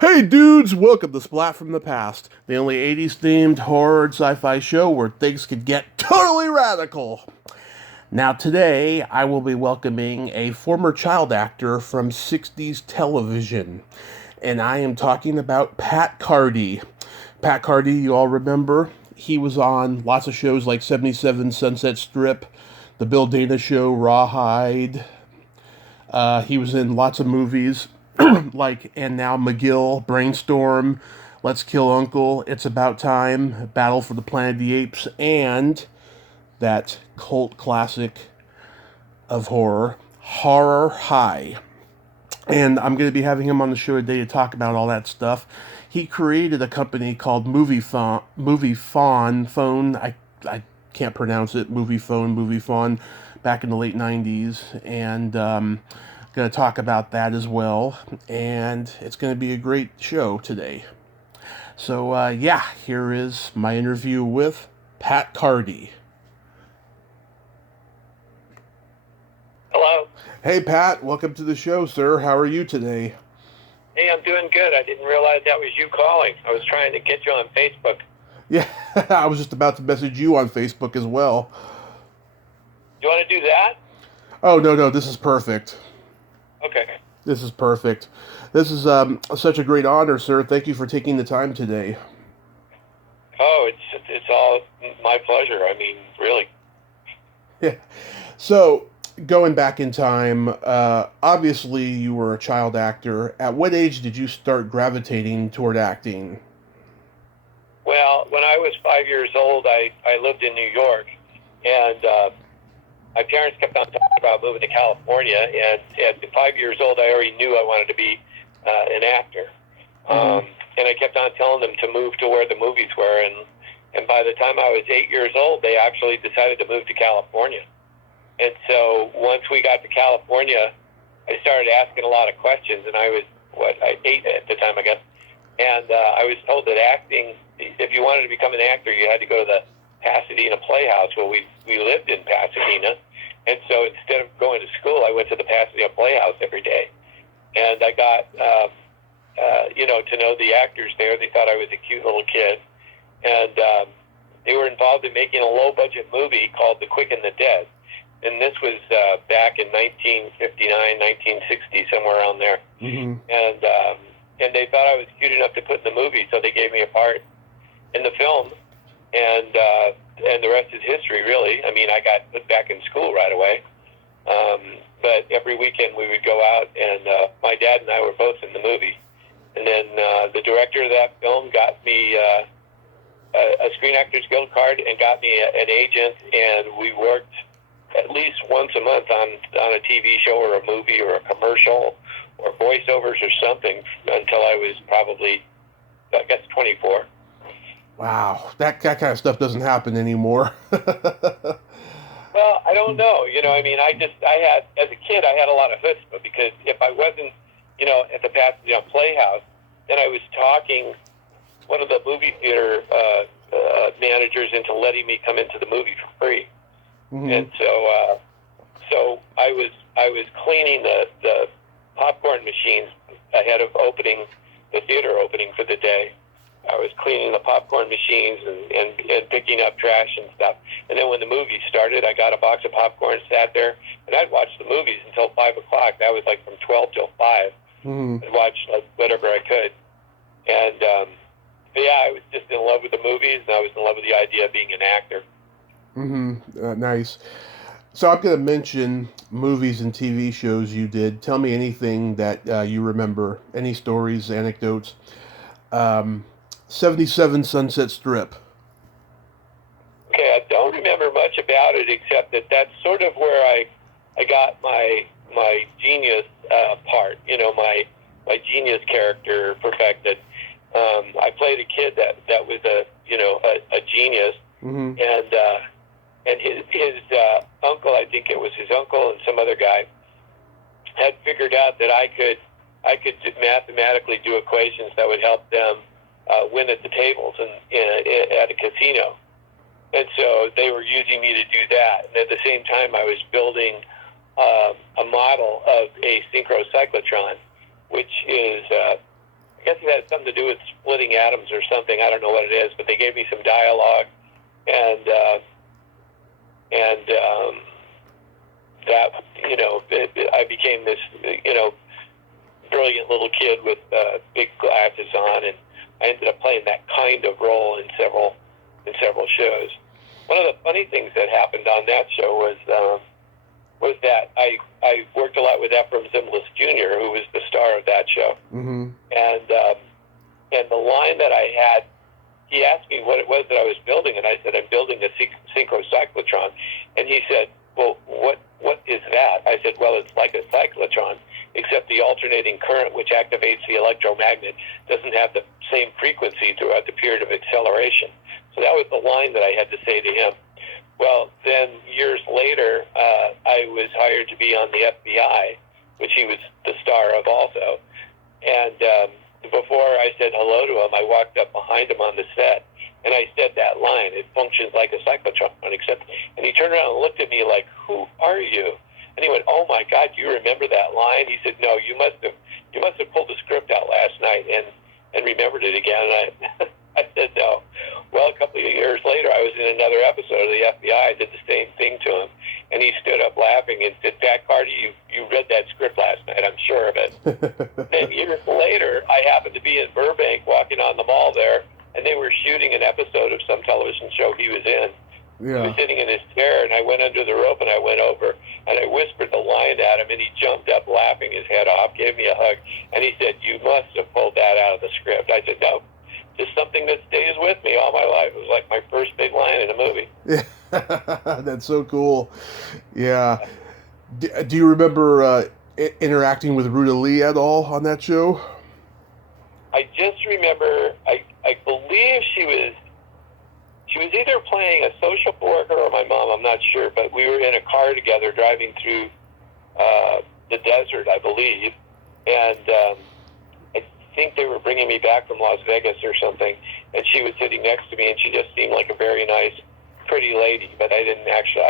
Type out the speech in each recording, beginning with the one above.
Hey dudes, welcome to Splat from the Past, the only 80s themed horror and sci-fi show where things could get totally radical. Now today, I will be welcoming a former child actor from 60s television, and I am talking about Pat Cardi. Pat Cardi, you all remember? He was on lots of shows like 77 Sunset Strip, The Bill Dana Show, Rawhide. He was in lots of movies like And Now Miguel, Brainstorm, Let's Kill Uncle, It's About Time, Battle for the Planet of the Apes, and that cult classic of horror, Horror High. And I'm going to be having him on the show today to talk about all that stuff. He created a company called Movie Phone. I can't pronounce it. Movie Phone, back in the late '90s, and going to talk about that as well. And it's going to be a great show today. So yeah, here is my interview with Pat Cardi. Hello. Hey Pat, welcome to the show, sir. How are you today? Hey, I'm doing good. I didn't realize that was you calling. I was trying to get you on Facebook. Yeah, I was just about to message you on Facebook as well. You want to do that? Oh, no, this is perfect. Okay. This is perfect. This is such a great honor, sir. Thank you for taking the time today. Oh, it's all my pleasure. I mean, really. Yeah. So, going back in time, obviously you were a child actor. At what age did you start gravitating toward acting? Well, when I was 5 years old, I lived in New York, and my parents kept on talking about moving to California, and at 5 years old, I already knew I wanted to be an actor. And I kept on telling them to move to where the movies were, and by the time I was 8 years old, they actually decided to move to California. And so once we got to California, I started asking a lot of questions, and I was, 8 at the time, I guess. And I was told that acting, if you wanted to become an actor, you had to go to the Pasadena Playhouse. Well, we lived in Pasadena, and so instead of going to school, I went to the Pasadena Playhouse every day. And I got, to know the actors there. They thought I was a cute little kid. And they were involved in making a low-budget movie called The Quick and the Dead. And this was back in 1959, 1960, somewhere around there. Mm-hmm. And they thought I was cute enough to put in the movie, so they gave me a part in the film. And the rest is history, really. I mean, I got put back in school right away. But every weekend we would go out, and my dad and I were both in the movie. And then the director of that film got me a Screen Actors Guild card and got me an agent, and we worked at least once a month on a TV show or a movie or a commercial or voiceovers or something until I was probably, I guess, 24. Wow, that kind of stuff doesn't happen anymore. Well, I don't know. I mean, I had, as a kid, I had a lot of chutzpah because if I wasn't, at the Pasadena Playhouse, then I was talking one of the movie theater managers into letting me come into the movie for free. Mm-hmm. And so I was cleaning the popcorn machines ahead of the theater opening for the day. I was cleaning the popcorn machines and picking up trash and stuff. And then when the movie started, I got a box of popcorn, sat there, and I'd watch the movies until 5 o'clock. That was like from 12 till 5. Mm-hmm. I'd watch whatever I could. And yeah, I was just in love with the movies, and I was in love with the idea of being an actor. Mm-hmm. Nice. So I'm going to mention movies and TV shows you did. Tell me anything that you remember, any stories, anecdotes. 77 Sunset Strip. Okay, I don't remember much about it except that that's sort of where I got my genius part, my genius character perfected. I played a kid that was a genius, mm-hmm. And his uncle, I think it was his uncle and some other guy, had figured out that I could mathematically do equations that would help them win at the tables at a casino. And so they were using me to do that. And at the same time, I was building a model of a synchrocyclotron, which is I guess it had something to do with splitting atoms or something. I don't know what it is, but they gave me some dialogue, and that, I became this, brilliant little kid with big glasses on, and I ended up playing that kind of role in several shows. One of the funny things that happened on that show was that I worked a lot with Ephraim Zimbalist Jr., who was the star of that show. Mm-hmm. And the line that I had, he asked me what it was that I was building, and I said, I'm building a synchrocyclotron. And he said, well, what is that? I said, well, it's like a cyclotron, except the alternating current, which activates the electromagnet, doesn't have the same frequency throughout the period of acceleration. So that was the line that I had to say to him. Well, then years later, I was hired to be on the FBI, which he was the star of also. And before I said hello to him, I walked up behind him on the set, and I said that line, it functions like a cyclotron, except, and he turned around and looked at me like, who are you? And he went, oh my God, do you remember that line? He said, no, you must have pulled the script out last night and remembered it again. And I said, no. Well, a couple of years later, I was in another episode of the FBI. I did the same thing to him, and he stood up laughing and said, Pat Cardi, you read that script last night, I'm sure of it. Then years later, I happened to be in Burbank walking on the mall there, and they were shooting an episode of some television show he was in. Yeah. He was sitting in his chair, and I went under the rope, and I went over, and I whispered the line at him, and he jumped up laughing his head off, gave me a hug, and he said, you must have pulled that out of the script. I said, no, just something that stays with me all my life. It was like my first big line in a movie. Yeah, that's so cool. Yeah. Do you remember interacting with Ruta Lee at all on that show? I just remember, I believe she was either playing a social worker or my mom, I'm not sure, but we were in a car together driving through the desert, I believe, and I think they were bringing me back from Las Vegas or something, and she was sitting next to me, and she just seemed like a very nice, pretty lady, but I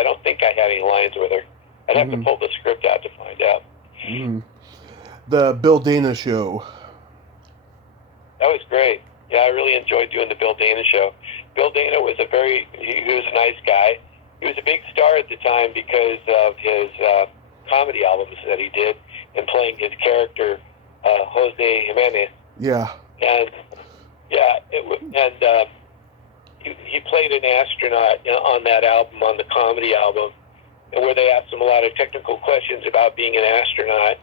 don't think I had any lines with her. I'd have to pull the script out to find out. Mm-hmm. The Bill Dana show. That was great. Yeah, I really enjoyed doing the Bill Dana show. Bill Dana was he was a nice guy. He was a big star at the time because of his comedy albums that he did and playing his character, Jose Jimenez. Yeah. And he played an astronaut on that album, on the comedy album, and where they asked him a lot of technical questions about being an astronaut.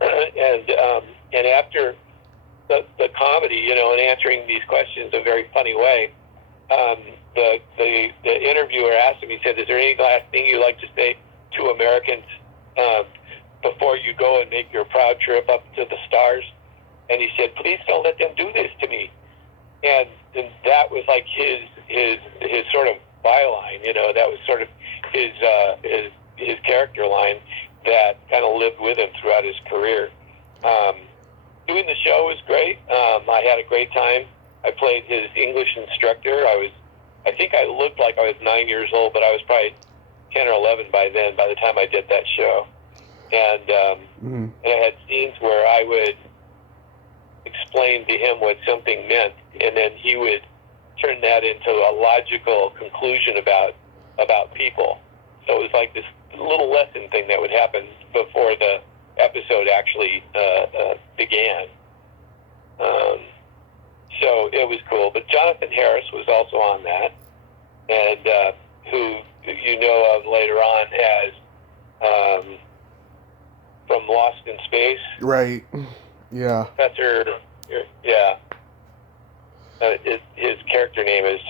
And after the comedy, and answering these questions in a very funny way, the interviewer asked him, he said, is there any last thing you'd like to say to Americans before you go and make your proud trip up to the stars? And he said, please don't let them do this to me. And that was like his sort of byline, that was sort of his character line that kind of lived with him throughout his career. Doing the show was great. I had a great time. I played his English instructor. I think I looked like I was 9 years old, but I was probably 10 or 11 by then, by the time I did that show. And and I had scenes where I would explain to him what something meant, and then he would turn that into a logical conclusion about people. So it was like this little lesson thing that would happen before the episode actually began. So it was cool. But Jonathan Harris was also on that, and who you know of later on as from Lost in Space. Right. Yeah. Professor, yeah. His character name is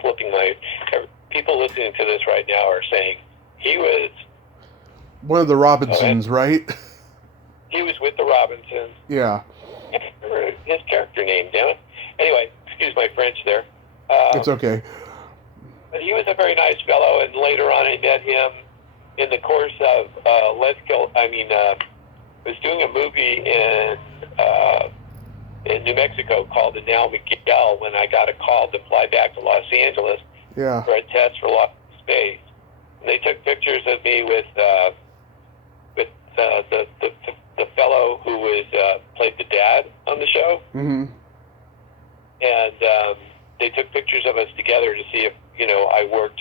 slipping my... People listening to this right now are saying he was... One of the Robinsons, right? He was with the Robinsons. Yeah. I can't remember his character name, damn it. Anyway, excuse my French there. It's okay. But he was a very nice fellow, and later on I met him in the course of was doing a movie in New Mexico called the Now Miguel when I got a call to fly back to Los Angeles for a test for Lost in Space. And they took pictures of me with the the fellow who was played the dad on the show, Mm-hmm. and they took pictures of us together to see if I worked,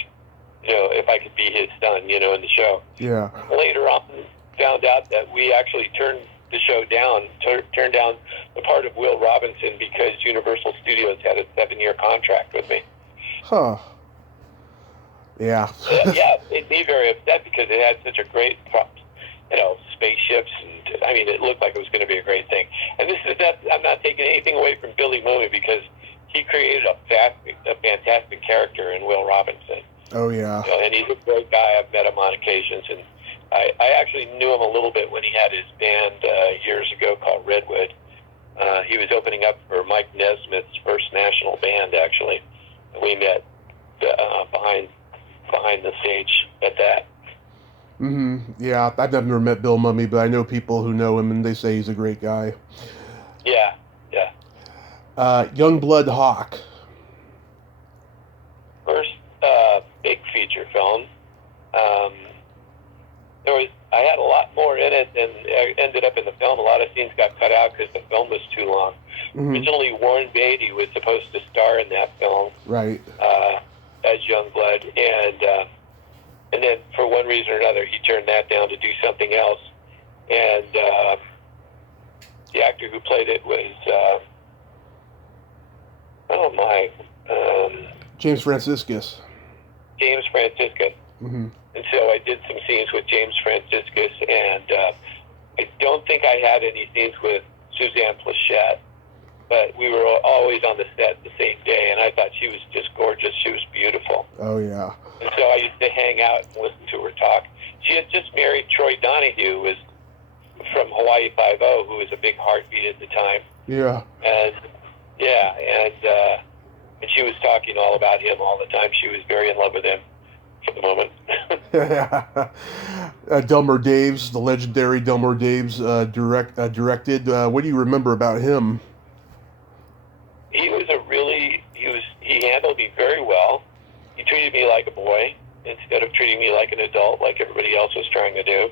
if I could be his son, in the show. Yeah. Later on, found out that we actually turned the show down, turned down the part of Will Robinson because Universal Studios had a 7-year contract with me. Huh. Yeah. Yeah, made me very upset because it had such a great prop, spaceships, and I mean, it looked like it was going to be a great thing. And this is not, I'm not taking anything away from Billy Mooney because he created a fantastic character in Will Robinson. Oh, yeah. And he's a great guy. I've met him on occasions, and I actually knew him a little bit when he had his band years ago called Redwood. He was opening up for Mike Nesmith's first national band, actually. We met behind the stage at that. Mm-hmm. Yeah, I've never met Bill Mummy, but I know people who know him, and they say he's a great guy. Yeah. Youngblood Hawk. First big feature film. I had a lot more in it than ended up in the film. A lot of scenes got cut out because the film was too long. Mm-hmm. Originally, Warren Beatty was supposed to star in that film, Right. as Youngblood, and then for one reason or another, he turned that down to do something else. And the actor who played it was James Franciscus. James Franciscus. Mm-hmm. And so I did some scenes with James Franciscus, and I don't think I had any scenes with Suzanne Plachette, but we were always on the set the same day, and I thought she was just gorgeous. She was beautiful. Oh, yeah. And so I used to hang out and listen to her talk. She had just married Troy Donahue, who was from Hawaii Five-0, who was a big heartbeat at the time. Yeah. And and she was talking all about him all the time. She was very in love with him for the moment. Delmer Daves, the legendary Delmer Daves, directed. What do you remember about him? He handled me very well. He treated me like a boy instead of treating me like an adult, like everybody else was trying to do.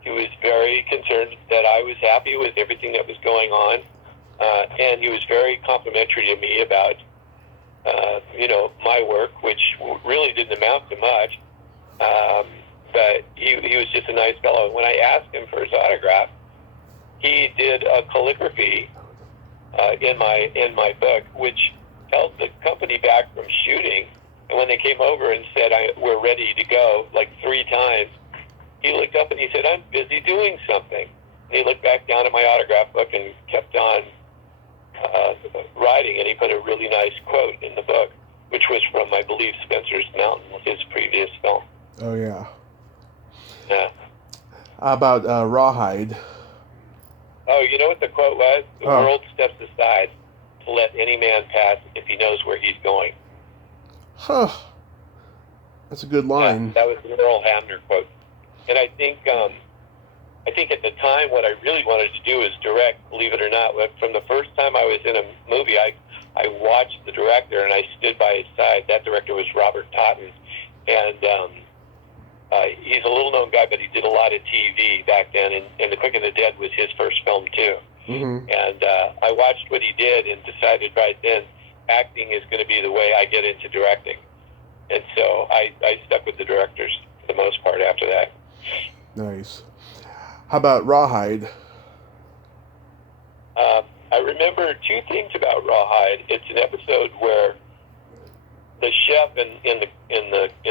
He was very concerned that I was happy with everything that was going on, and he was very complimentary to me about my work, which really didn't amount to much. But he was just a nice fellow. When I asked him for his autograph, he did a calligraphy in my book, which held the company back from shooting. And when they came over and said, we're ready to go, like 3 times, he looked up and he said, I'm busy doing something. And he looked back down at my autograph book and kept on writing, and he put a really nice quote in the book, which was from, I believe, Spencer's Mountain, his previous film. Oh, yeah. Yeah. How about Rawhide? Oh, you know what the quote was? The world steps aside to let any man pass if he knows where he's going. Huh. That's a good line. Yeah, that was the Earl Hamner quote. And I think at the time what I really wanted to do is direct, believe it or not. From the first time I was in a movie, I watched the director and I stood by his side. That director was Robert Totten. And he's a little-known guy, but he did a lot of TV back then, and The Quick and the Dead was his first film, too. Mm-hmm. And I watched what he did and decided right then acting is going to be the way I get into directing. And so I stuck with the directors for the most part after that. Nice. How about Rawhide? I remember 2 things about Rawhide. It's an episode where the chef in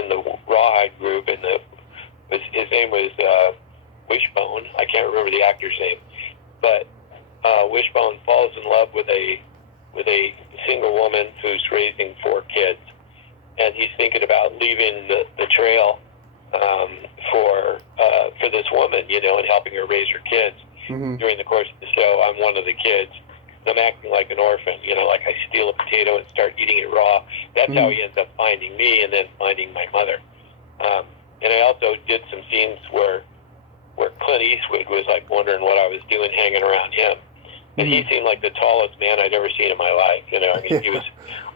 the Rawhide group, and his name was Wishbone. I can't remember the actor's name, but Wishbone falls in love with a single woman who's raising 4 kids, and he's thinking about leaving the trail for this woman, and helping her raise her kids. Mm-hmm. During the course of the show, I'm one of the kids. I'm acting like an orphan, like I steal a potato and start eating it raw. That's Mm-hmm. how he ends up finding me and then finding my mother. And I also did some scenes where Clint Eastwood was like wondering what I was doing hanging around him. And Mm-hmm. he seemed like the tallest man I'd ever seen in my life. He was,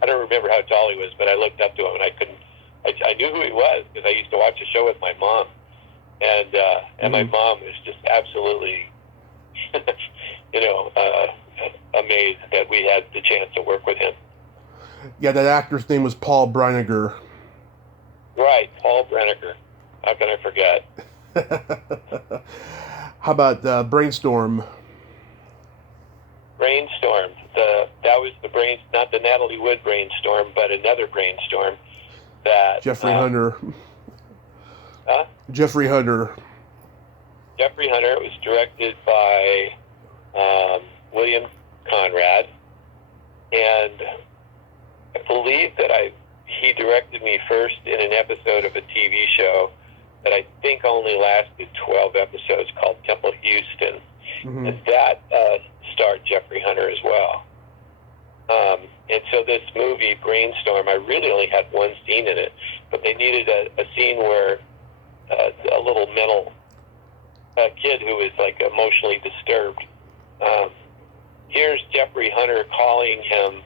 I don't remember how tall he was, but I looked up to him and I knew who he was because I used to watch the show with my mom. and my mom was just absolutely, amazed that we had the chance to work with him. Yeah, that actor's name was Paul Brinegar. Right, Paul Brinegar. How can I forget? How about Brainstorm? Brainstorm. That was not the Natalie Wood Brainstorm, but another Brainstorm. That Jeffrey Hunter. Huh? Jeffrey Hunter. Jeffrey Hunter. It was directed by William Conrad, and I believe that he directed me first in an episode of a TV show that I think only lasted 12 episodes called Temple Houston, and that starred Jeffrey Hunter as well. And so this movie, Brainstorm, I really only had one scene in it, but they needed a scene where a little mental kid who was like emotionally disturbed. Here's Jeffrey Hunter calling him,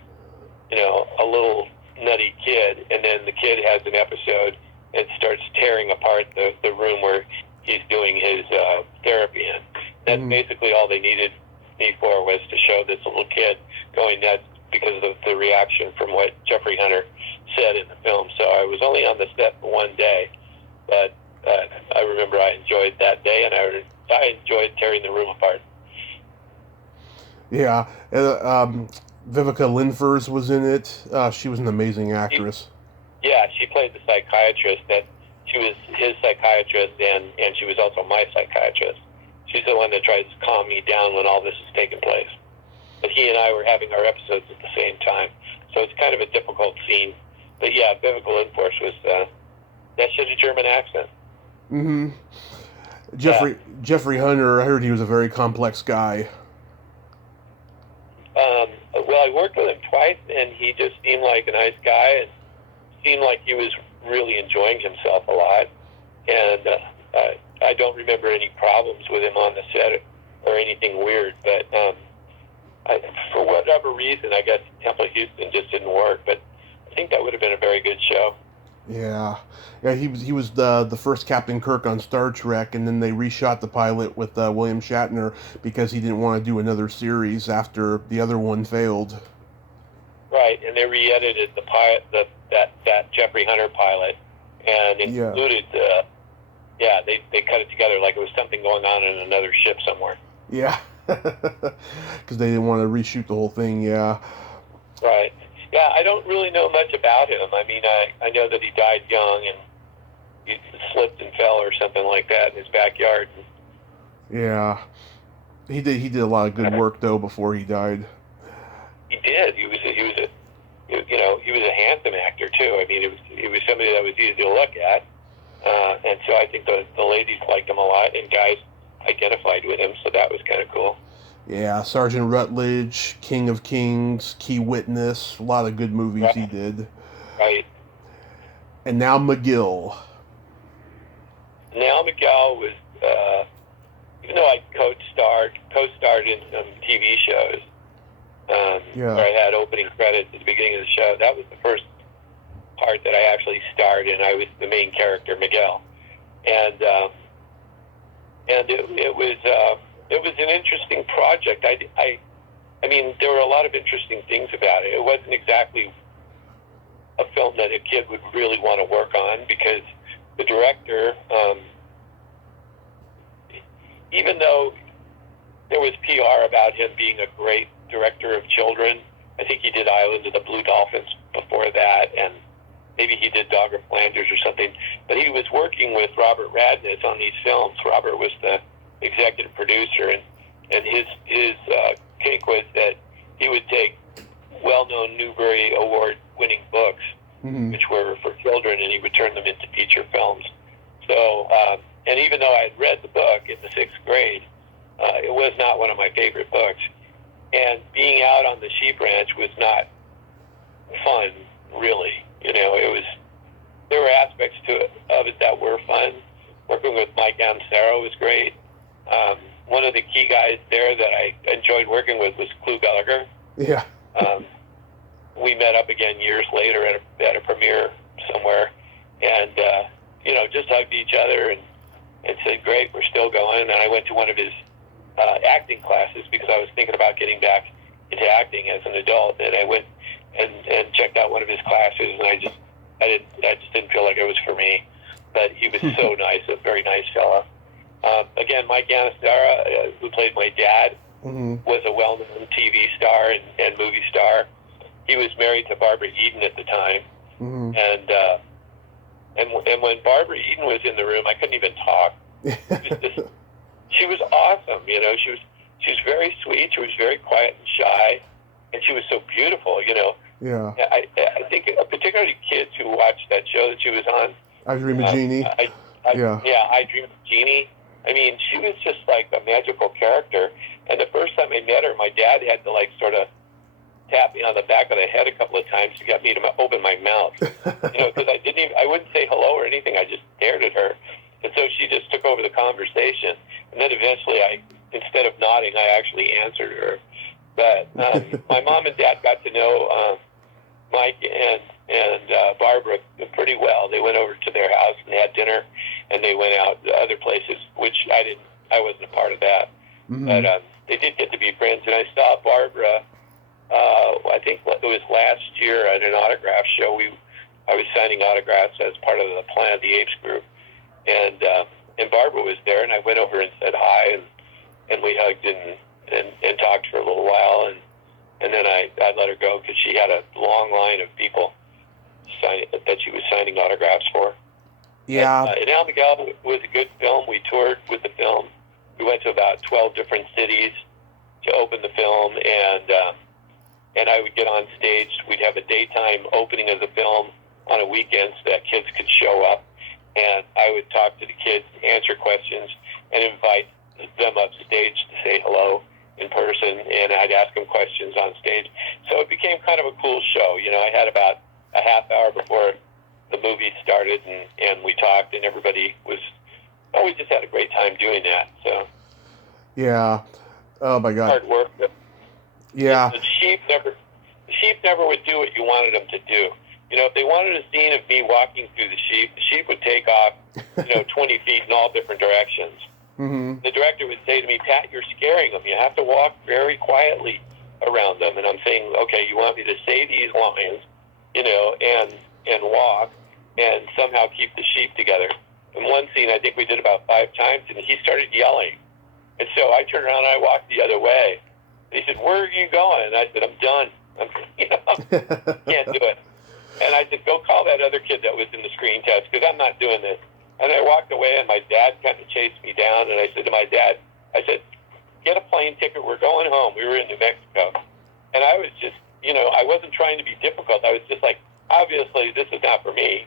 a little nutty kid, and then the kid has an episode and starts tearing apart the room where he's doing his therapy in. That's basically all they needed me for, was to show this little kid going nuts because of the reaction from what Jeffrey Hunter said in the film. So I was only on the set for one day, but I remember I enjoyed that day, and I enjoyed tearing the room apart. Yeah, Vivica Linfors was in it. She was an amazing actress. She played the psychiatrist. That she was his psychiatrist, and she was also my psychiatrist. She's the one that tries to calm me down when all this is taking place. But he and I were having our episodes at the same time, so it's kind of a difficult scene. But yeah, Vivica Linfors was that shit a German accent. Mm-hmm. Jeffrey Hunter, I heard he was a very complex guy. Well, I worked with him twice, and he just seemed like a nice guy, and seemed like he was really enjoying himself a lot. And I don't remember any problems with him on the set or anything weird. But for whatever reason, I guess Temple Houston just didn't work. But I think that would have been a very good show. Yeah, he was the first Captain Kirk on Star Trek, and then they reshot the pilot with William Shatner because he didn't want to do another series after the other one failed. Right, and they re-edited the pilot, that Jeffrey Hunter pilot, and included, they cut it together like it was something going on in another ship somewhere. Yeah, because they didn't want to reshoot the whole thing. Yeah. Right. Yeah, I don't really know much about him. I mean, I know that he died young, and he slipped and fell or something like that in his backyard. Yeah, he did a lot of good work though before he died. He did. He was a handsome actor too. I mean, he was somebody that was easy to look at, and so I think the ladies liked him a lot, and guys identified with him. So that was kind of cool. Yeah, Sergeant Rutledge, King of Kings, Key Witness, a lot of good movies he did. Right. And Now Miguel. Now Miguel was, even though I co-starred in some TV shows, where I had opening credits at the beginning of the show, that was the first part that I actually starred in. I was the main character, Miguel. And it was an interesting project. I mean, there were a lot of interesting things about it. It wasn't exactly a film that a kid would really want to work on, because the director, even though there was PR about him being a great director of children, I think he did Island of the Blue Dolphins before that, and maybe he did Dog of Flanders or something. But he was working with Robert Radnitz on these films. Robert was the executive producer, and his take was that he would take well-known Newbery Award-winning books, which were for children, and he would turn them into feature films. So, and even though I had read the book in the 6th grade, it was not one of my favorite books. And being out on the sheep ranch was not fun, really. There were aspects of it that were fun. Working with Mike Yanisdara was great. One of the key guys there that I enjoyed working with was Clu Gallagher. Yeah. We met up again years later at a premiere somewhere, and just hugged each other, and and said, "Great, we're still going." And I went to one of his acting classes because I was thinking about getting back into acting as an adult, and I went and checked out one of his classes, and I just didn't feel like it was for me. But he was so nice, a very nice fellow. Again, Mike Yanisdara, who played my dad, was a well-known TV star and movie star. He was married to Barbara Eden at the time, and when Barbara Eden was in the room, I couldn't even talk. She was awesome, you know. She was very sweet. She was very quiet and shy, and she was so beautiful, you know. Yeah. I think particularly kids who watched that show that she was on. I Dream of Jeannie. I Dream of Jeannie. I mean, she was just like a magical character. And the first time I met her, my dad had to like sort of tap me on the back of the head a couple of times to get me to open my mouth, you know, because I wouldn't say hello or anything. I just stared at her, and so she just took over the conversation. And then eventually, instead of nodding, I actually answered her. But my mom and dad got to know Mike and Barbara pretty well. They went over to their house and they had dinner, and they went out to other places, which I wasn't a part of that. But they did get to be friends, and I saw Barbara. I think it was last year at an autograph show. I was signing autographs as part of the Planet of the Apes group, and Barbara was there, and I went over and said hi, and we hugged and talked for a little while, and then I let her go because she had a long line of people that she was signing autographs for. Yeah. And Now Miguel was a good film. We toured with the film. We went to about 12 different cities to open the film, and I would get on stage. We'd have a daytime opening of the film on a weekend so that kids could show up, and I would talk to the kids, answer questions, and invite them up stage to say hello in person, and I'd ask them questions on stage. So it became kind of a cool show. You know, I had about a half hour before the movie started, and we talked, and everybody was, we just had a great time doing that. So yeah. Oh my God. Hard work. Yeah. The sheep never would do what you wanted them to do. You know, if they wanted a scene of me walking through the sheep would take off, 20 feet in all different directions. The director would say to me, "Pat, you're scaring them. You have to walk very quietly around them." And I'm saying, "Okay, you want me to say these lines, and walk, and somehow keep the sheep together." In one scene, I think we did about 5 times, and he started yelling. And so I turned around and I walked the other way. And he said, "Where are you going?" And I said, "I'm done. Can't do it." And I said, "Go call that other kid that was in the screen test, because I'm not doing this." And I walked away, and my dad kind of chased me down, and I said to my dad, "Get a plane ticket. We're going home." We were in New Mexico. And I was just, I wasn't trying to be difficult. I was just like, obviously, this is not for me.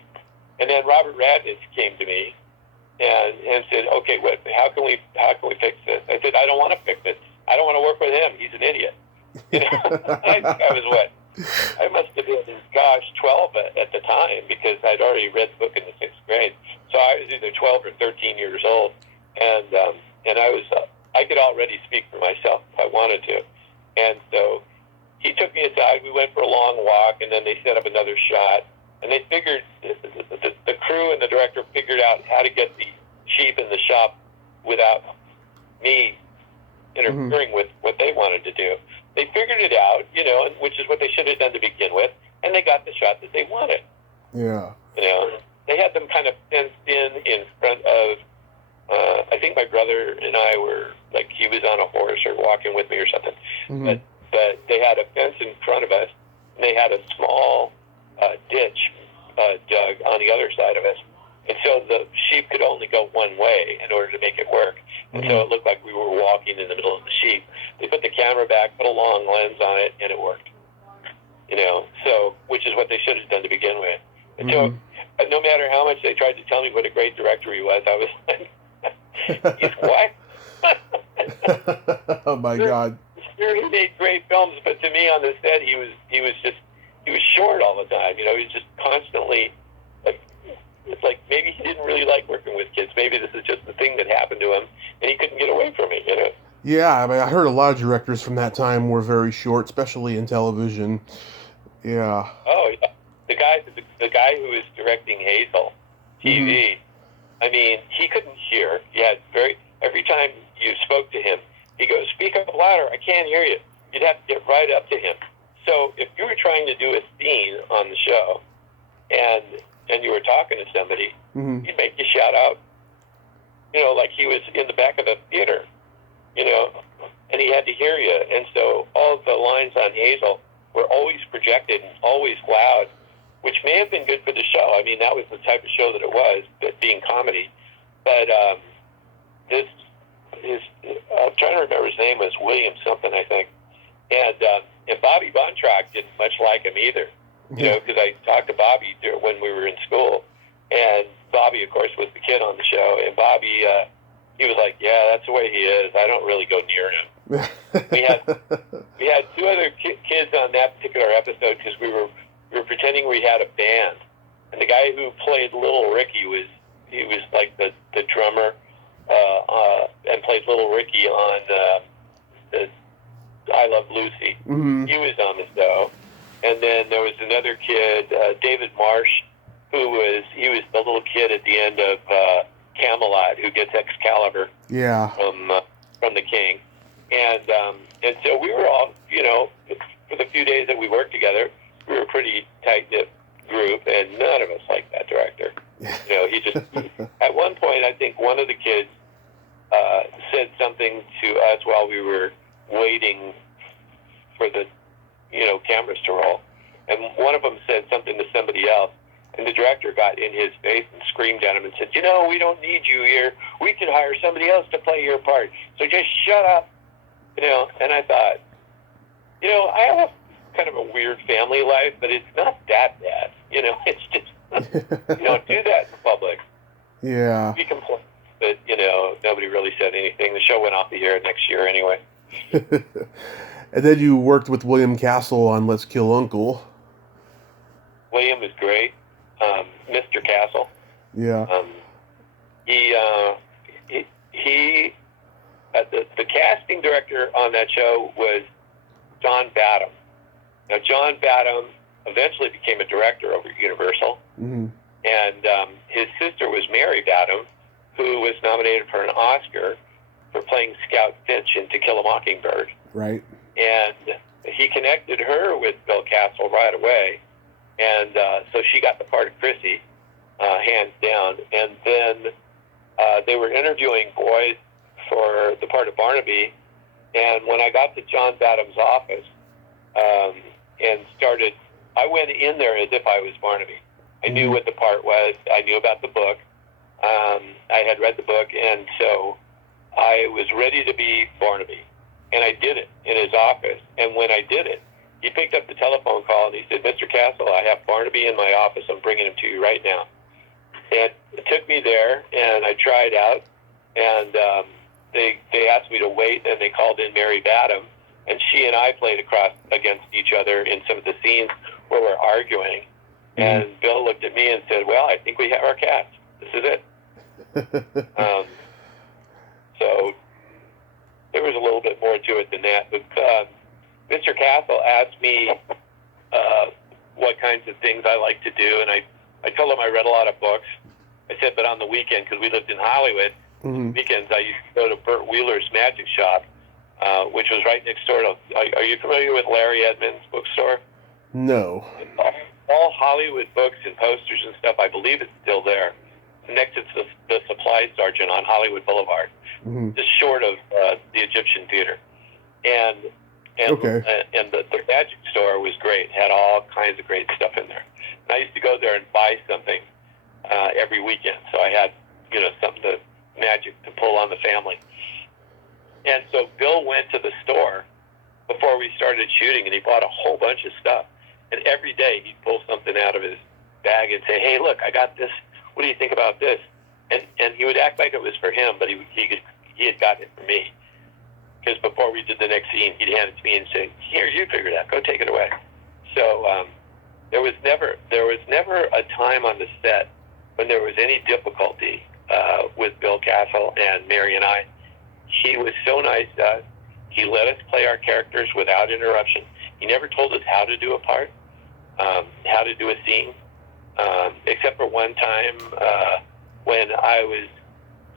And then Robert Radnitz came to me and said, "Okay, how can we fix this?" I said, "I don't want to fix it. I don't want to work with him. He's an idiot." I must have been, 12 at the time, because I'd already read the book in the 6th grade. So I was either 12 or 13 years old, and I could already speak for myself if I wanted to. And so he took me aside. We went for a long walk, and then they set up another shot. And they figured, the crew and the director figured out how to get the sheep in the shop without me interfering with what they wanted to do. They figured it out, which is what they should have done to begin with, and they got the shot that they wanted. Yeah. They had them kind of fenced in front of, I think my brother and I were, like, he was on a horse or walking with me or something. But they had a fence in front of us, and they had a small ditch dug on the other side of us. And so the sheep could only go one way in order to make it work. And so it looked like we were walking in the middle of the sheep. They put the camera back, put a long lens on it, and it worked. So, which is what they should have done to begin with. And so, no matter how much they tried to tell me what a great director he was, I was like, "He's what?" Oh my God. Sure, he made great films, but to me on the set, he was short all the time. He was just constantly, it's like maybe he didn't really like working with kids. Maybe this is just the thing that happened to him, and he couldn't get away from it. Yeah, I mean, I heard a lot of directors from that time were very short, especially in television. Yeah. Oh yeah, the guy who was directing Hazel TV. I mean, he couldn't hear. Every time you spoke to him, he goes, "Speak up louder, I can't hear you." You'd have to get right up to him. So if you were trying to do a scene on the show and you were talking to somebody, he'd make you shout out, like he was in the back of the theater, and he had to hear you. And so all of the lines on Hazel were always projected and always loud, which may have been good for the show. I mean, that was the type of show that it was, being comedy. But I'm trying to remember his name, was William something, I think. And Bobby Bontrack didn't much like him either, because I talked to Bobby when we were in school. And Bobby, of course, was the kid on the show. And Bobby, he was like, "Yeah, that's the way he is. I don't really go near him." we had two other kids on that particular episode because we were pretending we had a band. And the guy who played Little Ricky was like the drummer and played Little Ricky on the I Love Lucy. He was on the show. And then there was another kid, David Marsh, who was the little kid at the end of Camelot who gets Excalibur from the king. And so we were all, for the few days that we worked together, we were a pretty tight-knit group, and none of us liked that director. He just, at one point, I think one of the kids said something to us while we were waiting for the, cameras to roll. And one of them said something to somebody else, and the director got in his face and screamed at him and said, "We don't need you here. We can hire somebody else to play your part. So just shut up." And I thought, I have kind of a weird family life, but it's not that bad. It's just, you don't do that in public. Yeah. We complained, but, nobody really said anything. The show went off the air next year anyway. And then you worked with William Castle on Let's Kill Uncle. William was great. Mr. Castle. Yeah. The casting director on that show was John Badham. Now, John Badham eventually became a director over at Universal, and his sister was Mary Badham, who was nominated for an Oscar for playing Scout Finch in To Kill a Mockingbird. Right. And he connected her with Bill Castle right away, and so she got the part of Chrissy, hands down. And then they were interviewing boys for the part of Barnaby, and when I got to John Badham's office I went in there as if I was Barnaby. I knew what the part was. I knew about the book. I had read the book, and so I was ready to be Barnaby. And I did it in his office. And when I did it, he picked up the telephone call and he said, "Mr. Castle, I have Barnaby in my office. I'm bringing him to you right now." And it took me there, and I tried out, and they asked me to wait, and they called in Mary Badham, and she and I played against each other in some of the scenes where we're arguing. And Bill looked at me and said, "Well, I think we have our cast. This is it." So there was a little bit more to it than that. But Mr. Castle asked me what kinds of things I like to do, and I told him I read a lot of books. I said, but on the weekend, because we lived in Hollywood, weekends I used to go to Burt Wheeler's Magic Shop, which was right next door to. Are you familiar with Larry Edmonds' bookstore? No. All Hollywood books and posters and stuff, I believe it's still there. Next to the Supply Sergeant on Hollywood Boulevard, just short of the Egyptian Theater. And the Magic store was great. Had all kinds of great stuff in there. And I used to go there and buy something every weekend. So I had, something to magic to pull on the family. And so Bill went to the store before we started shooting, and he bought a whole bunch of stuff. And every day he'd pull something out of his bag and say, "Hey, look, I got this. What do you think about this?" And he would act like it was for him, but he had gotten it for me. Because before we did the next scene, he'd hand it to me and say, "Here, you figure it out. Go take it away." So there was never a time on the set when there was any difficulty with Bill Castle and Mary and I. He was so nice to us. He let us play our characters without interruption. He never told us how to do a part, how to do a scene, except for one time when I was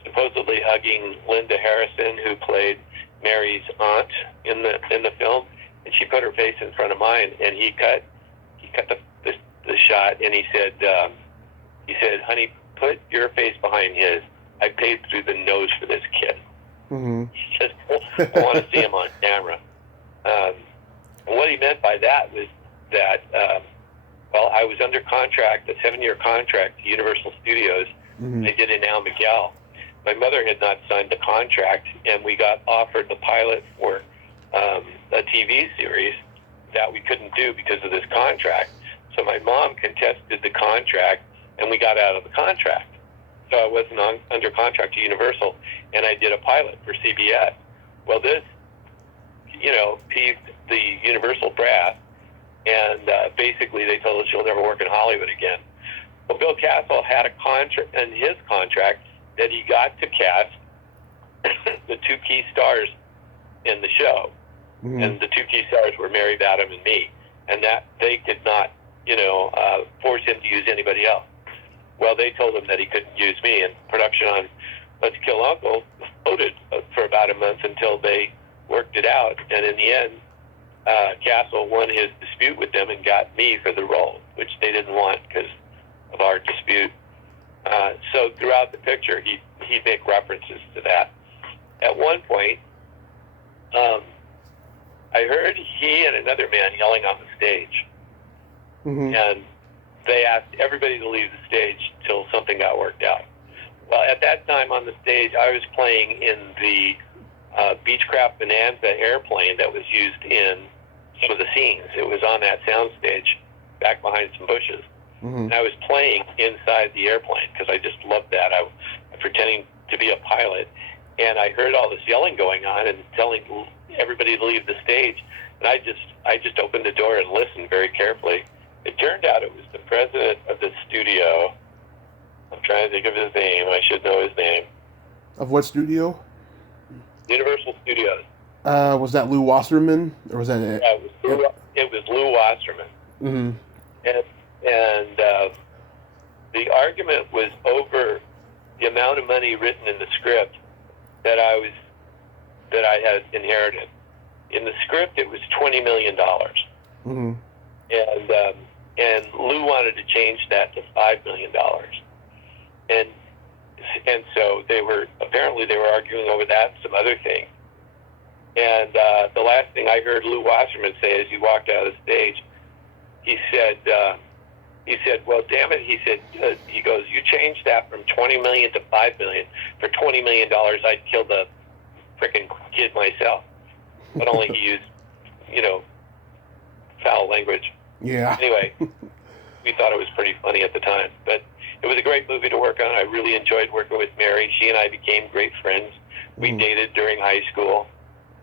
supposedly hugging Linda Harrison, who played Mary's aunt in the film, and she put her face in front of mine, and he cut the shot, and he said, honey, put your face behind his. I paid through the nose for this kid. Mm-hmm. He just I want to see him on camera. And what he meant by that was that, I was under contract, a 7-year contract to Universal Studios. Mm-hmm. They did a Now Miguel. My mother had not signed the contract, and we got offered the pilot for a TV series that we couldn't do because of this contract. So my mom contested the contract, and we got out of the contract. So I wasn't under contract to Universal, and I did a pilot for CBS. Well, this, peeved the Universal brass, and basically they told us you'll never work in Hollywood again. Well, Bill Castle had a contract in his contract that he got to cast the 2 key stars in the show. Mm-hmm. And the 2 key stars were Mary Badham and me, and that they could not, force him to use anybody else. Well, they told him that he couldn't use me, and production on Let's Kill Uncle floated for about a month until they worked it out, and in the end, Castle won his dispute with them and got me for the role, which they didn't want because of our dispute. So throughout the picture, he'd make references to that. At one point, I heard he and another man yelling on the stage. Mm-hmm. And they asked everybody to leave the stage till something got worked out. Well, at that time on the stage, I was playing in the Beechcraft Bonanza airplane that was used in some of the scenes. It was on that soundstage back behind some bushes. Mm-hmm. And I was playing inside the airplane because I just loved that. I'm pretending to be a pilot. And I heard all this yelling going on and telling everybody to leave the stage. And I just opened the door and listened very carefully. It turned out it was the president of the studio. I'm trying to think of his name. I should know his name. Of what studio? Universal Studios. Was that Lou Wasserman? Or was that it? Yeah, it was Lou Wasserman. Mm-hmm. And the argument was over the amount of money written in the script that I had inherited. In the script, it was $20 million. Mm-hmm. And Lou wanted to change that to $5 million. And so they were arguing over that and some other things. And the last thing I heard Lou Wasserman say as he walked out of the stage, he said, well, damn it, he said, he goes, you changed that from $20 million to $5 million. For $20 million, I'd kill the frickin' kid myself. But only he used, foul language. Yeah. Anyway, we thought it was pretty funny at the time. But it was a great movie to work on. I really enjoyed working with Mary. She and I became great friends. We dated during high school,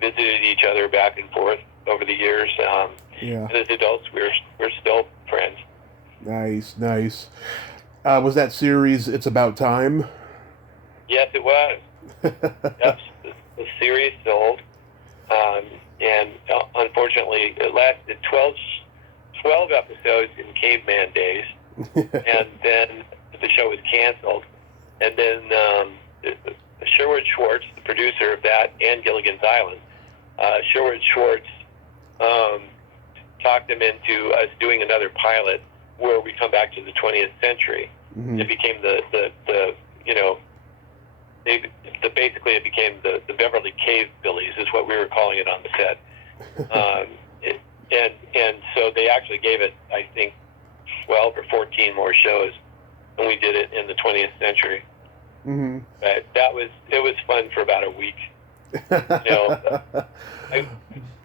visited each other back and forth over the years. And as adults, we're still friends. Nice. Was that series It's About Time? Yes, it was. Yes, the series sold. And unfortunately, it lasted 12 episodes in caveman days. And then the show was canceled. And then Lloyd Schwartz, the producer of that, and Gilligan's Island, Lloyd Schwartz talked them into us doing another pilot where we come back to the 20th century. Mm-hmm. It became basically it became the Beverly Cave Billies is what we were calling it on the set. And so they actually gave it, I think, 12 or 14 more shows, and we did it in the 20th century. Mm-hmm. But it was fun for about a week.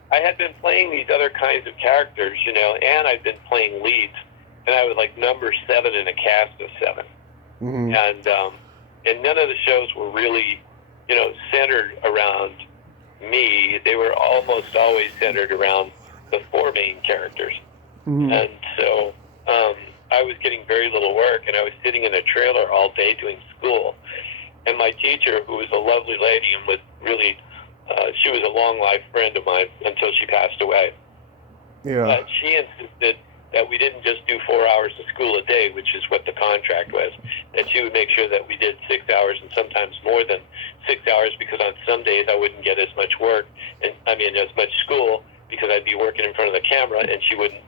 I had been playing these other kinds of characters, and I'd been playing leads, and I was like number 7 in a cast of 7. Mm-hmm. And none of the shows were really, centered around me. They were almost always centered around the 4 main characters. Mm-hmm. And so I was getting very little work, and I was sitting in a trailer all day doing school. And my teacher, who was a lovely lady and was really, she was a long life friend of mine until she passed away. Yeah. She insisted that we didn't just do 4 hours of school a day, which is what the contract was, that she would make sure that we did 6 hours and sometimes more than 6 hours, because on some days I wouldn't get as much work, and as much school, because I'd be working in front of the camera, and she wouldn't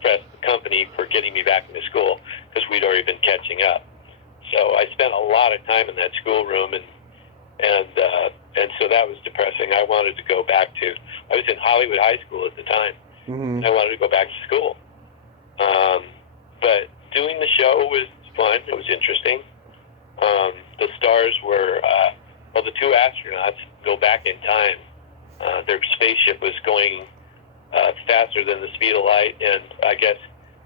press the company for getting me back into school because we'd already been catching up. So I spent a lot of time in that schoolroom, and so that was depressing. I wanted to go back to. I was in Hollywood High School at the time. Mm-hmm. I wanted to go back to school, but doing the show was fun. It was interesting. The stars were the two astronauts go back in time. Their spaceship was going faster than the speed of light, and I guess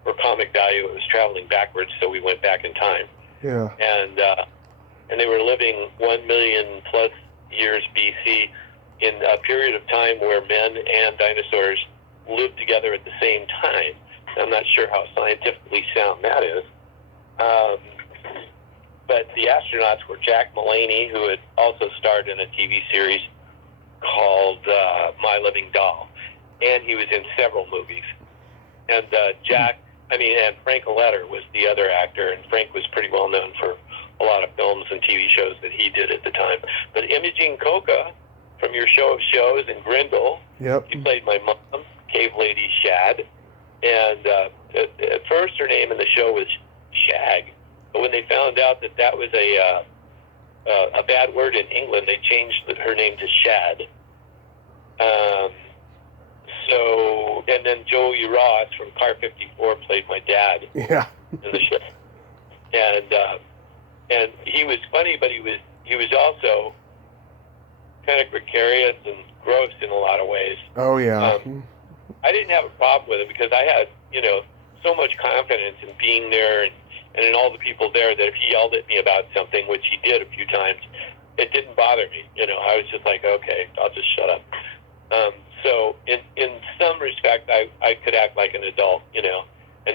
for comic value, it was traveling backwards, so we went back in time. Yeah. And they were living 1 million plus years BC in a period of time where men and dinosaurs lived together at the same time. I'm not sure how scientifically sound that is. But the astronauts were Jack Mulaney, who had also starred in a TV series called My Living Doll, and he was in several movies. And and Frank Letter was the other actor, and Frank was pretty well known for a lot of films and TV shows that he did at the time. But Imogene Coca, from your show of shows, and Grindel, yep. She played my mom, Cave Lady Shad, and at first her name in the show was Shag, but when they found out that that was a bad word in England, they changed her name to Shad. And then Joey Ross from Car 54 played my dad. Yeah. In the show, and he was funny, but he was also kind of gregarious and gross in a lot of ways. Oh yeah. I didn't have a problem with it because I had so much confidence in being there and in all the people there that if he yelled at me about something, which he did a few times, it didn't bother me. I was just like, okay, I'll just shut up. So in some respect, I could act like an adult, and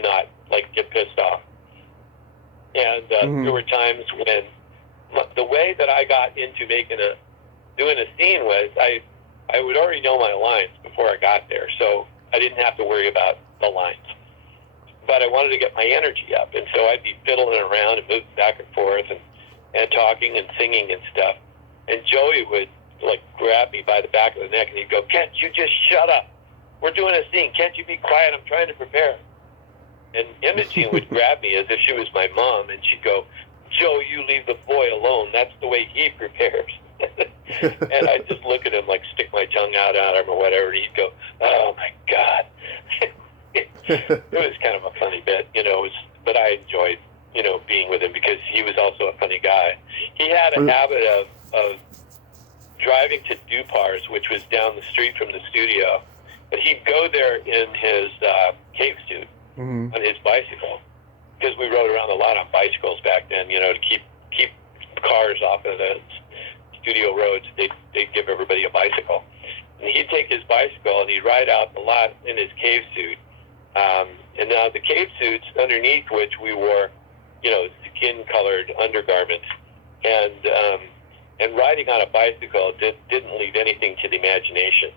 not like get pissed off. And there were times when the way that I got into doing a scene was I would already know my lines before I got there, so I didn't have to worry about the lines. But I wanted to get my energy up, and so I'd be fiddling around and moving back and forth and talking and singing and stuff. And Joey would grab me by the back of the neck and he'd go, "Can't you just shut up? We're doing a scene. Can't you be quiet? I'm trying to prepare." And Imogene would grab me as if she was my mom, and she'd go, "Joe, you leave the boy alone. That's the way he prepares." And I'd just look at him, stick my tongue out at him or whatever, and he'd go, "Oh my God." It was kind of a funny bit, but I enjoyed, being with him because he was also a funny guy. He had a habit of driving to Dupar's, which was down the street from the studio, but he'd go there in his cave suit on his bicycle, because we rode around a lot on bicycles back then, to keep cars off of the studio roads. They'd give everybody a bicycle. And he'd take his bicycle and he'd ride out the lot in his cave suit. And now the cave suits, underneath which we wore, skin-colored undergarments, and riding on a bicycle didn't leave anything to the imagination,